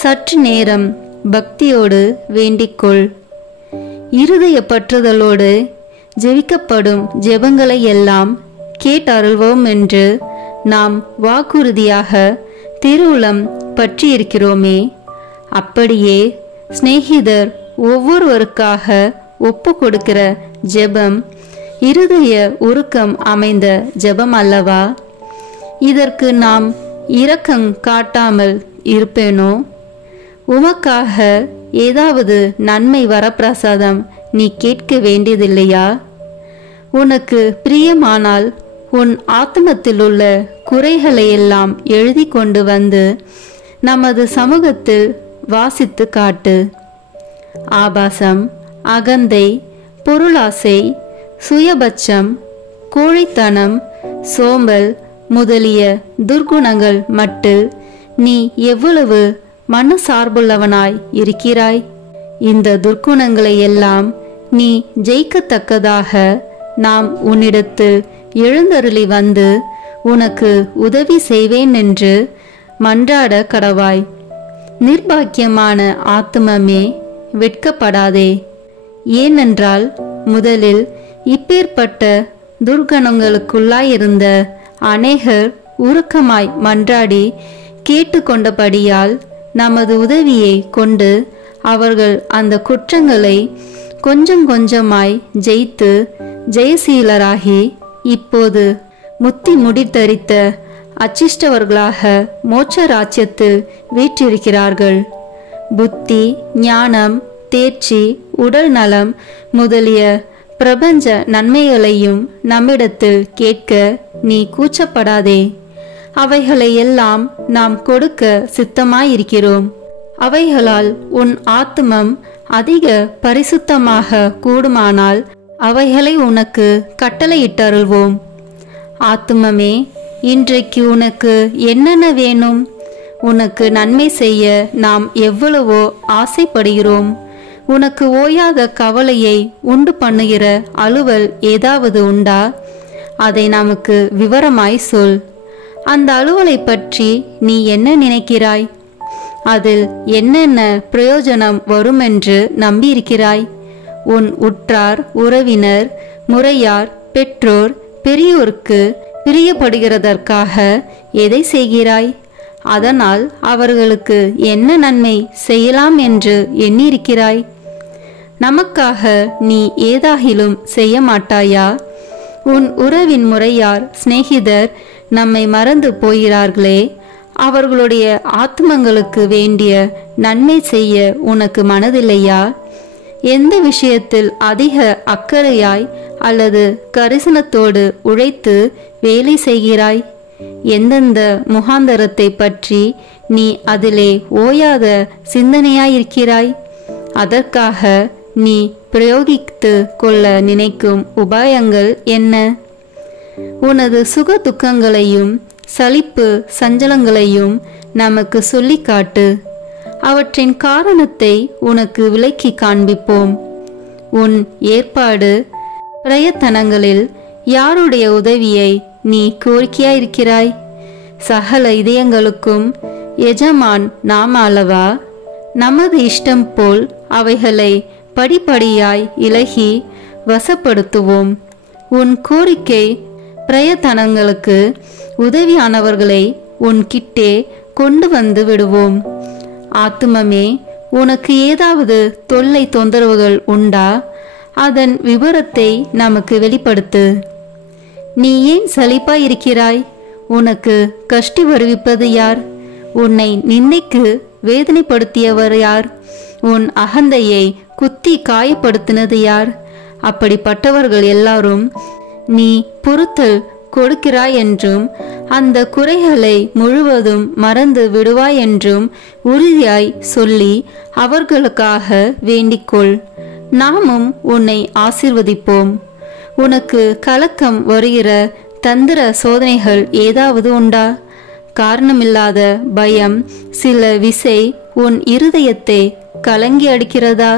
சற்று நேரம் பக்தியோடு வேண்டிக்கொள். இருதய பற்றுதலோடு ஜெபிக்கப்படும் ஜெபங்களை எல்லாம் கேட்டருள்வோம் என்று நாம் வாக்குறுதியாக திருவுளம் பற்றியிருக்கிறோமே. அப்படியே சிநேகிதர் ஒவ்வொருவருக்காக ஒப்பு கொடுக்கிற ஜெபம் இருதய உருக்கம் அமைந்த ஜெபம் அல்லவா? இதற்கு நாம் இரக்கம் காட்டாமல் இருப்பேனோ? உமக்காக ஏதாவது நன்மை வரப்பிரசாதம் நீ கேட்க வேண்டியதில்லையா? உனக்கு பிரியமானால் உன் ஆத்மத்தில் உள்ள குறைகளை எல்லாம் எழுதி கொண்டு வந்து நமது சமூகத்தில் வாசித்து காட்டு. ஆபாசம், அகந்தை, பொருளாசை, சுயபட்சம், கோழைத்தனம், சோம்பல் முதலிய துர்குணங்கள் மட்டில் நீ எவ்வளவு மனசார்புள்ளவனாய் இருக்கிறாய்? இந்த துர்க்குணங்களை எல்லாம் நீ ஜெயிக்கத்தக்கதாக நாம் உன்னிடத்தில் எழுந்தருளி வந்து உனக்கு உதவி செய்வேன் என்று மன்றாட கடவாய். நிர்பாக்கியமான ஆத்துமமே, வெட்கப்படாதே. ஏனென்றால் முதலில் இப்பேற்பட்ட துர்கணங்களுக்குள்ளாயிருந்த அநேகர் உருக்கமாய் மன்றாடி கேட்டுக்கொண்டபடியால் நமது உதவியை கொண்டு அவர்கள் அந்த குற்றங்களை கொஞ்சம் கொஞ்சமாய் ஜெயித்து ஜெயசீலராகி இப்போது முத்தி முடித்தரித்த அச்சிஷ்டவர்களாக மோட்ச ராஜ்யத்தில் வீற்றிருக்கிறார்கள். புத்தி, ஞானம், தேர்ச்சி, உடல் நலம் முதலிய பிரபஞ்ச நன்மைகளையும் நம்மிடத்தில் கேட்க நீ கூச்சப்படாதே. அவைகளை எல்லாம் நாம் கொடுக்க சித்தமாயிருக்கிறோம். அவைகளால் உன் ஆத்துமம் அதிக பரிசுத்தமாக கூடுமானால் அவைகளை உனக்கு கட்டளையிட்டருள்வோம். ஆத்துமமே, இன்றைக்கு உனக்கு என்னென்ன வேணும்? உனக்கு நன்மை செய்ய நாம் எவ்வளவோ ஆசைப்படுகிறோம். உனக்கு ஓயாத கவலையை உண்டு பண்ணுகிற அலுவல் ஏதாவது உண்டா? அதை நமக்கு விவரமாய் சொல். அந்த அலுவலை பற்றி நீ என்ன நினைக்கிறாய்? அதில் என்னென்ன பிரயோஜனம் வருமென்று நம்பியிருக்கிறாய்? உன் உற்றார் உறவினர் முறையார் பெற்றோர் பெரியோருக்கு பிரியப்படுகிறதற்காக எதை செய்கிறாய்? அதனால் அவர்களுக்கு என்ன நன்மை செய்யலாம் என்று எண்ணியிருக்கிறாய்? நமக்காக நீ ஏதாகிலும் செய்ய மாட்டாயா? உன் உறவின் முறையார் சிநேகிதர் நம்மை மறந்து போகிறார்களே, அவர்களுடைய ஆத்மங்களுக்கு வேண்டிய நன்மை செய்ய உனக்கு மனதில்லையா? எந்த விஷயத்தில் அதிக அக்கறையாய் அல்லது கரிசனத்தோடு உழைத்து வேலை செய்கிறாய்? எந்தெந்த முகாந்தரத்தை பற்றி நீ அதிலே ஓயாத சிந்தனையாயிருக்கிறாய்? அதற்காக நீ பிரயோகித்து கொள்ள நினைக்கும் உபாயங்கள் என்ன? உனது சுக துக்கங்களையும் சலிப்பு சஞ்சலங்களையும் நமக்கு சொல்லி காட்டு. அவற்றின் காரணத்தை உனக்கு விளக்கி காண்பிப்போம். உன் ஏற்பாடு பிரயத்தனங்களில் யாருடைய உதவியை நீ கோரிக்கையாயிருக்கிறாய்? சகல இதயங்களுக்கும் எஜமான் நாம் அல்லவா? நமது இஷ்டம் போல் அவைகளை படிப்படியாய் இலகி வசப்படுத்துவோம். உன் கோரிக்கை பிரயத்தனங்களுக்கு உதவியானவர்களை உன் கிட்டே கொண்டு வந்து விடுவோம். ஆத்துமமே, உனக்கு ஏதாவது தொல்லை தொந்தரவுகள் உண்டா? அதன் விவரத்தை நமக்கு வெளிப்படுத்து. நீ ஏன் சலிப்பாய் இருக்கிறாய்? உனக்கு கஷ்டி வருவிப்பது யார்? உன்னை நிந்தைக்கு வேதனைப்படுத்தியவர் யார்? உன் அகந்தையை குத்தி காயப்படுத்தினது யார்? அப்படிப்பட்டவர்கள் எல்லாரும் நீ பொறுத்தல் கொடுக்கிறாய் என்றும் அந்த குறைகளை முழுவதும் மறந்து விடுவாய் என்றும் உறுதியாய் சொல்லி அவர்களுக்காக வேண்டிக்கொள். நாமும் உன்னை ஆசீர்வதிப்போம். உனக்கு கலக்கம் வருகிற தந்திர சோதனைகள் ஏதாவது உண்டா? காரணமில்லாத பயம் சில விசை உன் இருதயத்தை கலங்கி அடிக்கிறதா?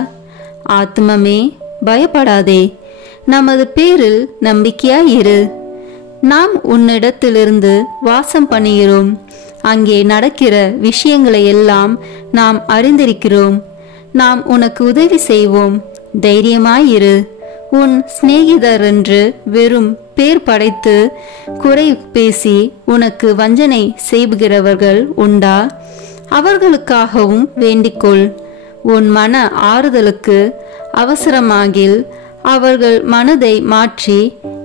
ஆத்மமே, பயப்படாதே. நமது பேரில் நம்பிக்கையாயிரு. நாம் உன்னிடத்திலிருந்து வாசம் பண்ணுகிறோம். அங்கே நடக்கிற விஷயங்களை எல்லாம் நாம் அறிந்திருக்கிறோம். நாம் உனக்கு உதவி செய்வோம். தைரியமாயிரு. உன் சிநேகிதர் என்று வெறும் பேர் படைத்து குறை பேசி உனக்கு வஞ்சனை செய்கிறவர்கள் உண்டா? அவர்களுக்காகவும் வேண்டிக்கொள். உன் மன ஆறுதலுக்கு அவசரமாகில் அவர்கள் மனதை மாற்றி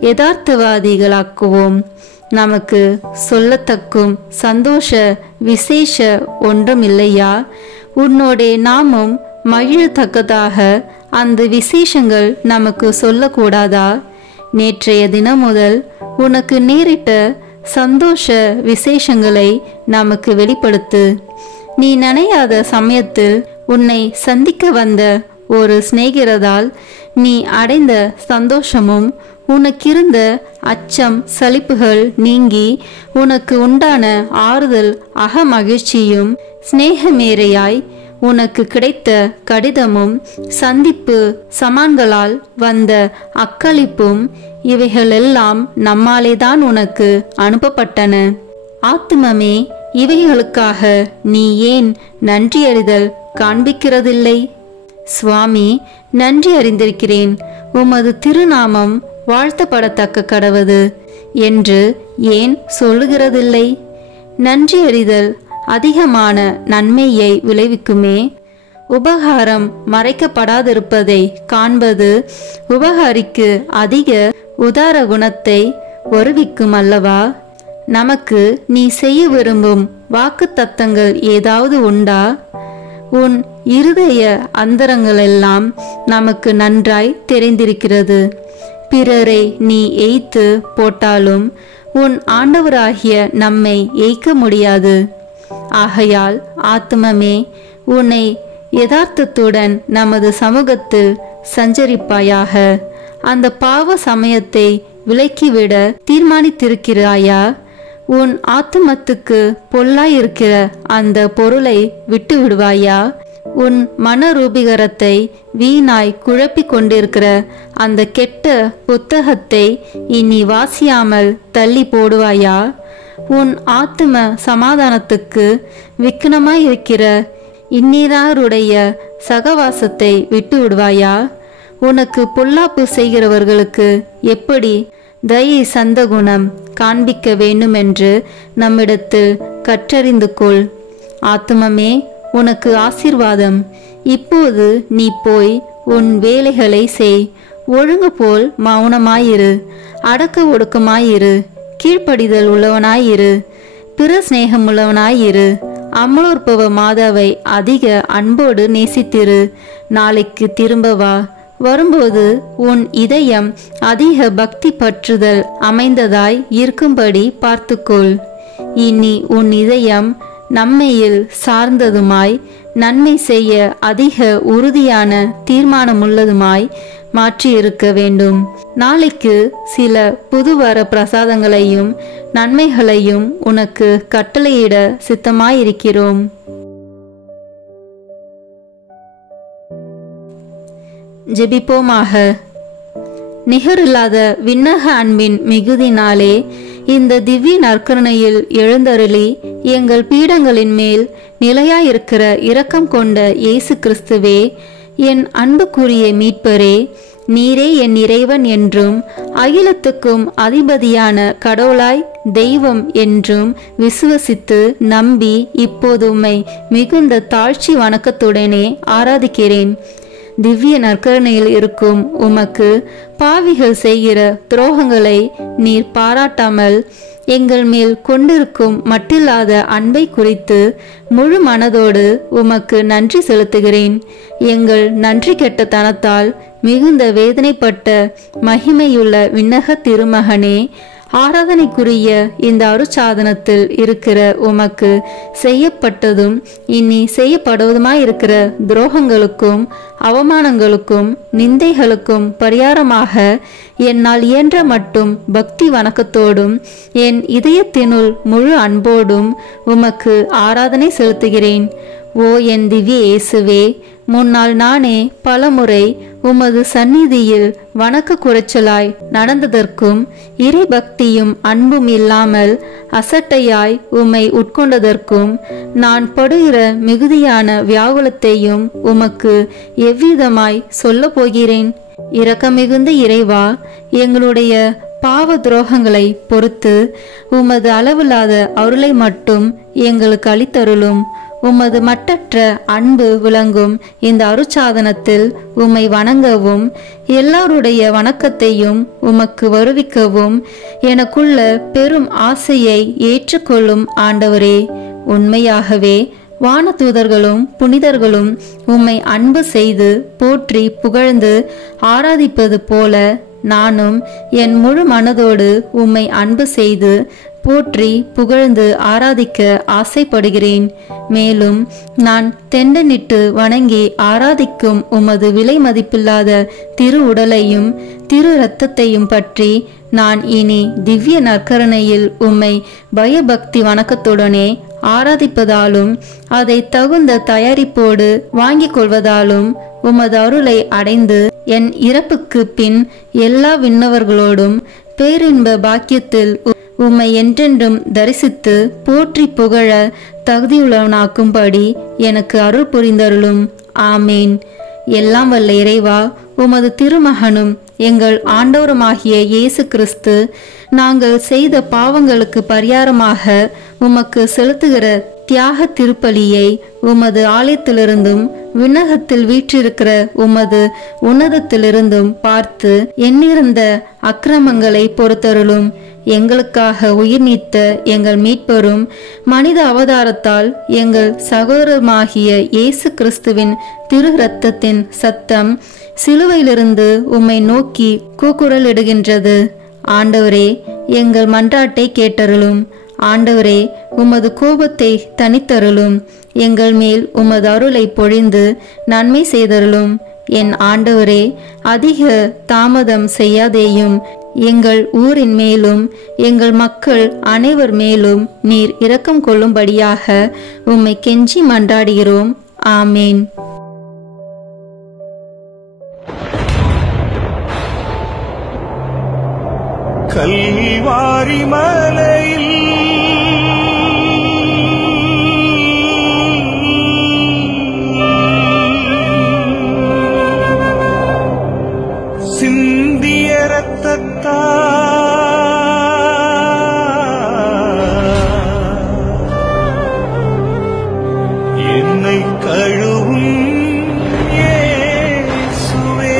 யதார்த்தவாதிகளாக்குவோம். நமக்கு சொல்லத்தக்கும் சந்தோஷ விசேஷ ஒன்றும் இல்லையா? உன்னோடே நாமும் மகிழத்தக்கதாக அந்த விசேஷங்கள் நமக்கு சொல்லக்கூடாதா? நேற்றைய தினம் முதல் உனக்கு நேரிட்ட சந்தோஷ விசேஷங்களை நமக்கு வெளிப்படுத்து. நீ நினையாத சமயத்தில் உன்னை சந்திக்க வந்த ஒரு சிநேகிதரால் நீ அடைந்த சந்தோஷமும் உனக்கிருந்த அச்சம் சலிப்புகள் நீங்கி உனக்கு உண்டான ஆறுதல் அகமகிழ்ச்சியும் சிநேகமேரையாய் உனக்கு கிடைத்த கடிதமும் சந்திப்பு சமான்களால் வந்த அக்களிப்பும் இவைகளெல்லாம் நம்மாலேதான் உனக்கு அனுப்பப்பட்டன. ஆத்துமமே, இவைகளுக்காக நீ ஏன் நன்றியறிதல் காண்பிக்கிறதில்லை? சுவாமி, நன்றி அறிந்திருக்கிறேன். உமது திருநாமம் வாழ்த்தப்படத்தக்க கடவது என்று ஏன் சொல்லுகிறதில்லை? நன்றி அறிதல் அதிகமான நன்மையை விளைவிக்குமே. உபகாரம் மறைக்கப்படாதிருப்பதை காண்பது உபகாரிக்கு அதிக உதார குணத்தை வருவிக்கும் அல்லவா? நமக்கு நீ செய்ய விரும்பும் வாக்குத்தத்தங்கள் ஏதாவது உண்டா? உன் இருதய அந்தரங்களெல்லாம் நமக்கு நன்றாய் தெரிந்திருக்கிறது. பிறரை நீ ஏய்த்து போட்டாலும் உன் ஆண்டவராகிய நம்மை ஏய்க்க முடியாது. ஆகையால் ஆத்மமே, உன்னை யதார்த்தத்துடன் நமது சமூகத்தில் சஞ்சரிப்பாயாக. அந்த பாவ சமயத்தை விலக்கிவிட தீர்மானித்திருக்கிறாயா? உன் ஆத்துமத்துக்கு பொல்லாயிருக்கிற அந்த பொருளை விட்டு விடுவாயா? உன் மனரூபிகரத்தை வீணாய் குழப்பிக் கொண்டிருக்கிற அந்த கெட்ட புத்தகத்தை இனி வாசியாமல் தள்ளி போடுவாயா? உன் ஆத்தும சமாதானத்துக்கு விக்னமாயிருக்கிற இந்நீராருடைய சகவாசத்தை விட்டு விடுவாயா? உனக்கு பொல்லாப்பு செய்கிறவர்களுக்கு எப்படி தயை சந்தகுணம் காண்பிக்க வேண்டுமென்று நம்மிடத்தில் கற்றறிந்து கொள். ஆத்துமமே, உனக்கு ஆசீர்வாதம். இப்போது நீ போய் உன் வேலைகளை செய். ஒழுங்கு போல் மௌனமாயிரு. அடக்க ஒடுக்கமாயிரு. கீழ்ப்படிதல் உள்ளவனாயிரு. பிற சிநேகமுள்ளவனாயிரு. அமலோற்பவ மாதாவை அதிக அன்போடு நேசித்திரு. நாளைக்கு திரும்ப வா. வரும்போது உன் இதயம் அதிக பக்தி பற்றுதல் அமைந்ததாய் இருக்கும்படி பார்த்துக்கொள். இனி உன் இதயம் நம்மையில் சார்ந்ததுமாய் நன்மை செய்ய அதிக உறுதியான தீர்மானமுள்ளதுமாய் மாற்றியிருக்க வேண்டும். நாளைக்கு சில புதுவர பிரசாதங்களையும் நன்மைகளையும் உனக்கு கட்டளையிட சித்தமாயிருக்கிறோம். ஜெபிப்போமாக. நிகரில்லாத விண்ணக அன்பின் மிகுதினாலே இந்த திவ்ய நற்கருணையில் எழுந்தருளி எங்கள் பீடங்களின் மேல் நிலையாயிருக்கிற இரக்கம் கொண்ட இயேசு கிறிஸ்துவே, என் அன்புக்குரிய மீட்பரே, நீரே என் இறைவன் என்றும் அகிலத்துக்கும் அதிபதியான கடவுளாய் தெய்வம் என்றும் விசுவசித்து நம்பி இப்போது உம்மை மிகுந்த தாழ்ச்சி வணக்கத்துடனே ஆராதிக்கிறேன். திவ்ய நற்கருணையில் இருக்கும் உமக்கு பாவிகள் செய்கிற துரோகங்களை நீர் பாராட்டாமல் எங்கள் மேல் கொண்டிருக்கும் மட்டில்லாத அன்பை குறித்து முழு மனதோடு உமக்கு நன்றி செலுத்துகிறேன். எங்கள் நன்றி கெட்ட தனத்தால் மிகுந்த வேதனைப்பட்ட மகிமையுள்ள விண்ணக திருமகனே, ஆராதனைக்குரிய இந்த அருட்சாதனத்தில் இருக்கிற உமக்கு செய்யப்பட்டதும் இனி செய்யப்படுவதுமாயிருக்கிற துரோகங்களுக்கும் அவமானங்களுக்கும் நிந்தைகளுக்கும் பரிகாரமாக என்னால் இயன்ற மட்டும் பக்தி வணக்கத்தோடும் என் இதயத்தினுள் முழு அன்போடும் உமக்கு ஆராதனை செலுத்துகிறேன். ஓ என் திவ்ய இயேசுவே, முன்னால் நானே பலமுறை உமது சந்நிதியில் வணக்க குறைச்சலாய் நடந்ததற்கும் இறை பக்தியும் அன்பும் இல்லாமல் அசட்டையாய் உம்மை உட்கொண்டதற்கும் நான் படுகிற மிகுதியான வியாகுலத்தையும் உமக்கு எவ்விதமாய் சொல்ல போகிறேன். இரக்கமிகுந்த இறைவா, எங்களுடைய பாவ துரோகங்களை பொறுத்து உமது அளவில்லாத அருளை மட்டும் எங்களுக்கு அளித்தருளும். உமது மட்டற்ற அன்பு விளங்கும் இந்த அருட்சாதனத்தில் உம்மை வணங்கவும் எல்லாருடைய வணக்கத்தையும் உமக்கு வருவிக்கவும் எனக்குள்ள பெரும் ஆசையை ஏற்றுக்கொள்ளும் ஆண்டவரே. உண்மையாகவே வானதூதர்களும் புனிதர்களும் உம்மை அன்பு செய்து போற்றி புகழ்ந்து ஆராதிப்பது போல நானும் என் முழு மனதோடு உம்மை அன்பு செய்து போற்றி புகழ்ந்து ஆராதிக்க ஆசைப்படுகிறேன். மேலும் நான் தெண்டனிட்டு வணங்கி ஆராதிக்கும் உமது விலை மதிப்பில்லாத திரு உடலையும் திரு இரத்தத்தையும் பற்றி நான் இனி திவ்ய நற்கருணையில் உம்மை பயபக்தி வணக்கத்துடனே ஆராதிப்பதாலும் அதை தகுந்த தயாரிப்போடு வாங்கிக் கொள்வதாலும் உமது அருளை அடைந்து என் இறப்புக்கு பின் எல்லா விண்ணவர்களோடும் பேரின்ப பாக்கியத்தில் உம்மை என்றென்றும் தரிசித்து போற்றி புகழ தகுதியுள்ளவனாக்கும்படி எனக்கு அருள் புரிந்தருளும். ஆமேன். எல்லாம் வல்ல இறைவா, உமது திருமகனும் எங்கள் ஆண்டவருமாகிய இயேசு கிறிஸ்து நாங்கள் செய்த பாவங்களுக்கு பரிகாரமாக உமக்கு செலுத்துகிற தியாக திருப்பலியை உமது ஆலயத்திலிருந்தும் விண்ணகத்தில் வீற்றிருக்கிற உமது உன்னதத்திலிருந்தும் பார்த்து எண்ணிறந்த அக்கிரமங்களை பொறுத்தருளும். எங்களுக்காக உயிர் நீத்த எங்கள் மீட்பரும் மனித அவதாரத்தால் எங்கள் சகோதரமாகிய இயேசு கிறிஸ்துவின் திரு இரத்தத்தின் சத்தம் சிலுவையிலிருந்து உம்மை நோக்கி கூக்குரலிடுகின்றது. ஆண்டவரே, எங்கள் மன்றாட்டை கேட்டருளும். ஆண்டவரே, உமது கோபத்தை தனித்தருளும். எங்கள் மேல் உமது அருளை பொழிந்து நன்மை செய்தருளும். என் ஆண்டவரே, அதிக தாமதம் செய்யாதேயும். எங்கள் ஊரின் மேலும் எங்கள் மக்கள் அனைவர் மேலும் நீர் இரக்கம் கொள்ளும்படியாக உம்மை கெஞ்சி மன்றாடுகிறோம். ஆமேன். கல்வாரி மலையில் சிந்திய இரத்தத்தால் என்னை கழுவும் இயேசுவே.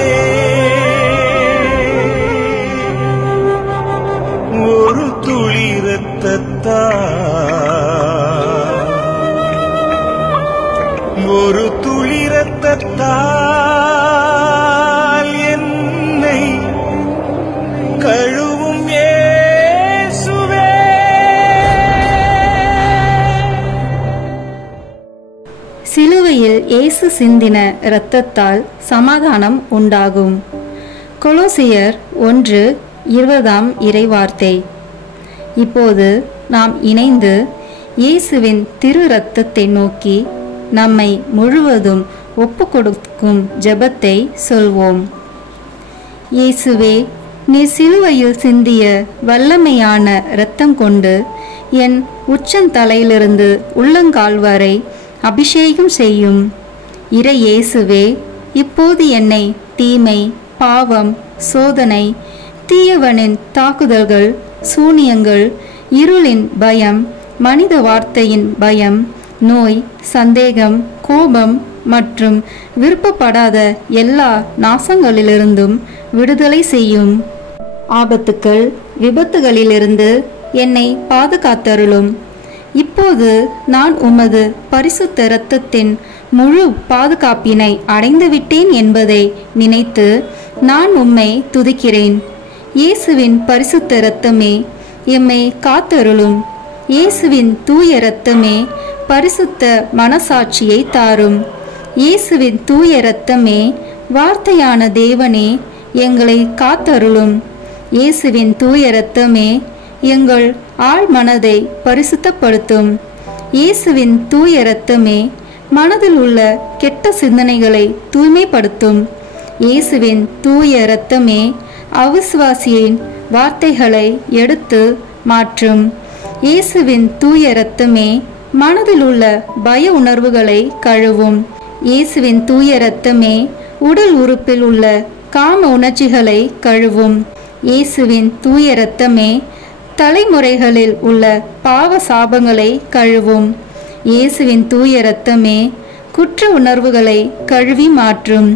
ஒரு துளி இரத்தத்தால் என்னை கழுவும் இயேசுவே. சிலுவையில் இயேசு சிந்தின இரத்தத்தால் சமாதானம் உண்டாகும். கொலோசியர் 1:20 இறைவார்த்தை. இப்போது நாம் இணைந்து இயேசுவின் திரு இரத்தத்தை நோக்கி நம்மை முழுவதும் ஒப்பு கொடுக்கும் ஜெபத்தை சொல்வோம். இயேசுவே, நீ சிலுவையில் சிந்திய வல்லமையான இரத்தம் கொண்டு என் உச்சந்தலையிலிருந்து உள்ளங்கால் வரை அபிஷேகம் செய்யும். இறை இயேசுவே, இப்போது என்னை தீமை பாவம், சோதனை, தீயவனின் தாக்குதல்கள், சூனியங்கள், இருளின் பயம், மனித வார்த்தையின் பயம், நோய், சந்தேகம், கோபம் மற்றும் விருப்பப்படாத எல்லா நாசங்களிலிருந்தும் விடுதலை செய்யும். ஆபத்துக்கள், விபத்துகளிலிருந்து என்னை பாதுகாத்தருளும். இப்போது நான் உமது பரிசுத்த இரத்தத்தின் முழு பாதுகாப்பினை அடைந்துவிட்டேன் என்பதை நினைத்து நான் உம்மை துதிக்கிறேன். இயேசுவின் பரிசுத்த இரத்தமே எம்மை காத்தருளும். இயேசுவின் தூய இரத்தமே பரிசுத்த மனசாட்சியை தாரும். இயேசுவின் தூய இரத்தமே வார்த்தையான தேவனே எங்களை காத்தருளும். இயேசுவின் தூய இரத்தமே எங்கள் ஆழ் மனதை பரிசுத்தப்படுத்தும். இயேசுவின் தூய இரத்தமே மனதில் உள்ள கெட்ட சிந்தனைகளை தூய்மைப்படுத்தும். இயேசுவின் தூய இரத்தமே அவிசுவாசியின் வார்த்தைகளை எடுத்து மாற்றும். இயேசுவின் தூய இரத்தமே மனதில் உள்ள பய உணர்வுகளை கழுவும். இயேசுவின் தூய இரத்தமே உடல் உறுப்பில் உள்ள காம உணர்ச்சிகளை கழுவும். இயேசுவின் தூய இரத்தமே தலைமுறைகளில் உள்ள பாவ சாபங்களை கழுவும். இயேசுவின் தூய இரத்தமே குற்ற உணர்வுகளை கழுவி மாற்றும்.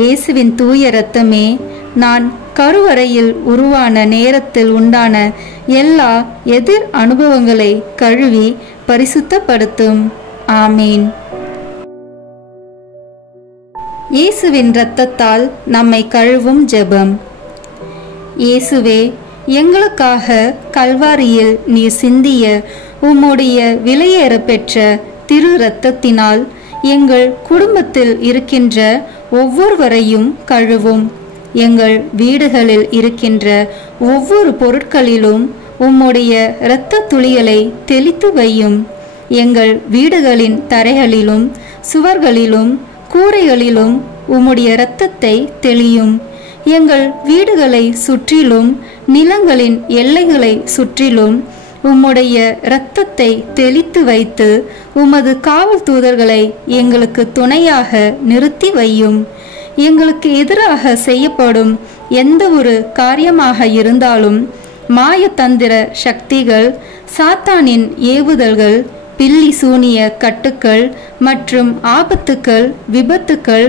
இயேசுவின் தூய இரத்தமே நான் கருவறையில் உருவான நேரத்தில் உண்டான எல்லா எதிர் அனுபவங்களை கழுவி பரிசுத்தப்படுத்தும். ஆமீன். இயேசுவின் இரத்தத்தால் நம்மை கழுவும் ஜெபம். இயேசுவே, எங்களுக்காக கல்வாரியில் நீர் சிந்திய உம்முடைய விலையேற பெற்ற திரு இரத்தத்தினால் எங்கள் குடும்பத்தில் இருக்கின்ற ஒவ்வொருவரையும் கழுவும். எங்கள் வீடுகளில் இருக்கின்ற ஒவ்வொரு பொருட்களிலும் உம்முடைய இரத்த துளிகளை தெளித்து வையும். எங்கள் வீடுகளின் தரைகளிலும் சுவர்களிலும் கூரைகளிலும் உம்முடைய இரத்தத்தை தெளியும். எங்கள் வீடுகளை சுற்றிலும் நிலங்களின் எல்லைகளை சுற்றிலும் உம்முடைய இரத்தத்தை தெளித்து வைத்து உமது காவல் தூதர்களை எங்களுக்கு துணையாக நிறுத்தி வையும். எங்களுக்கு எதிராக செய்யப்படும் எந்த ஒரு காரியமாக இருந்தாலும் மாயத்தந்திர சக்திகள், சாத்தானின் ஏவுதல்கள், பில்லி சூனிய கட்டுக்கள் மற்றும் ஆபத்துக்கள், விபத்துக்கள்,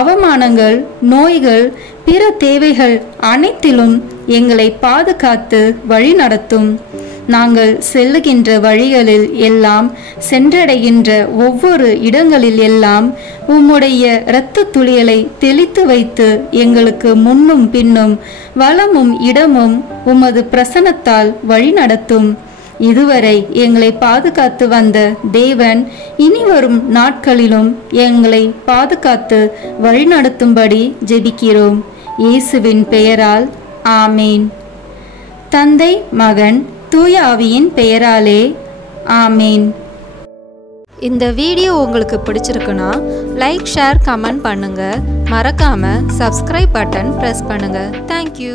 அவமானங்கள், நோய்கள், பிற தேவைகள் அனைத்திலும் எங்களை பாதுகாத்து வழிநடத்தும். நாங்கள் செல்லுகின்ற வழிகளில் எல்லாம், சென்றடைகின்ற ஒவ்வொரு இடங்களில் எல்லாம் உம்முடைய இரத்த துளிகளை தெளித்து வைத்து எங்களுக்கு முன்னும் பின்னும் வலமும் இடமும் உமது பிரசன்னத்தால் வழிநடத்தும். இதுவரை எங்களை பாதுகாத்து வந்த தேவன் இனிவரும் நாட்களிலும் எங்களை பாதுகாத்து வழிநடத்தும்படி ஜெபிக்கிறோம். இயேசுவின் பெயரால் ஆமேன். தந்தை, மகன், தூய ஆவியின் பெயராலே ஆமேன். இந்த வீடியோ உங்களுக்கு பிடிச்சிருக்குன்னா லைக், ஷேர், கமெண்ட் பண்ணுங்க. மறக்காம சப்ஸ்கிரைப் பட்டன் பிரஸ் பண்ணுங்க. தேங்க்யூ.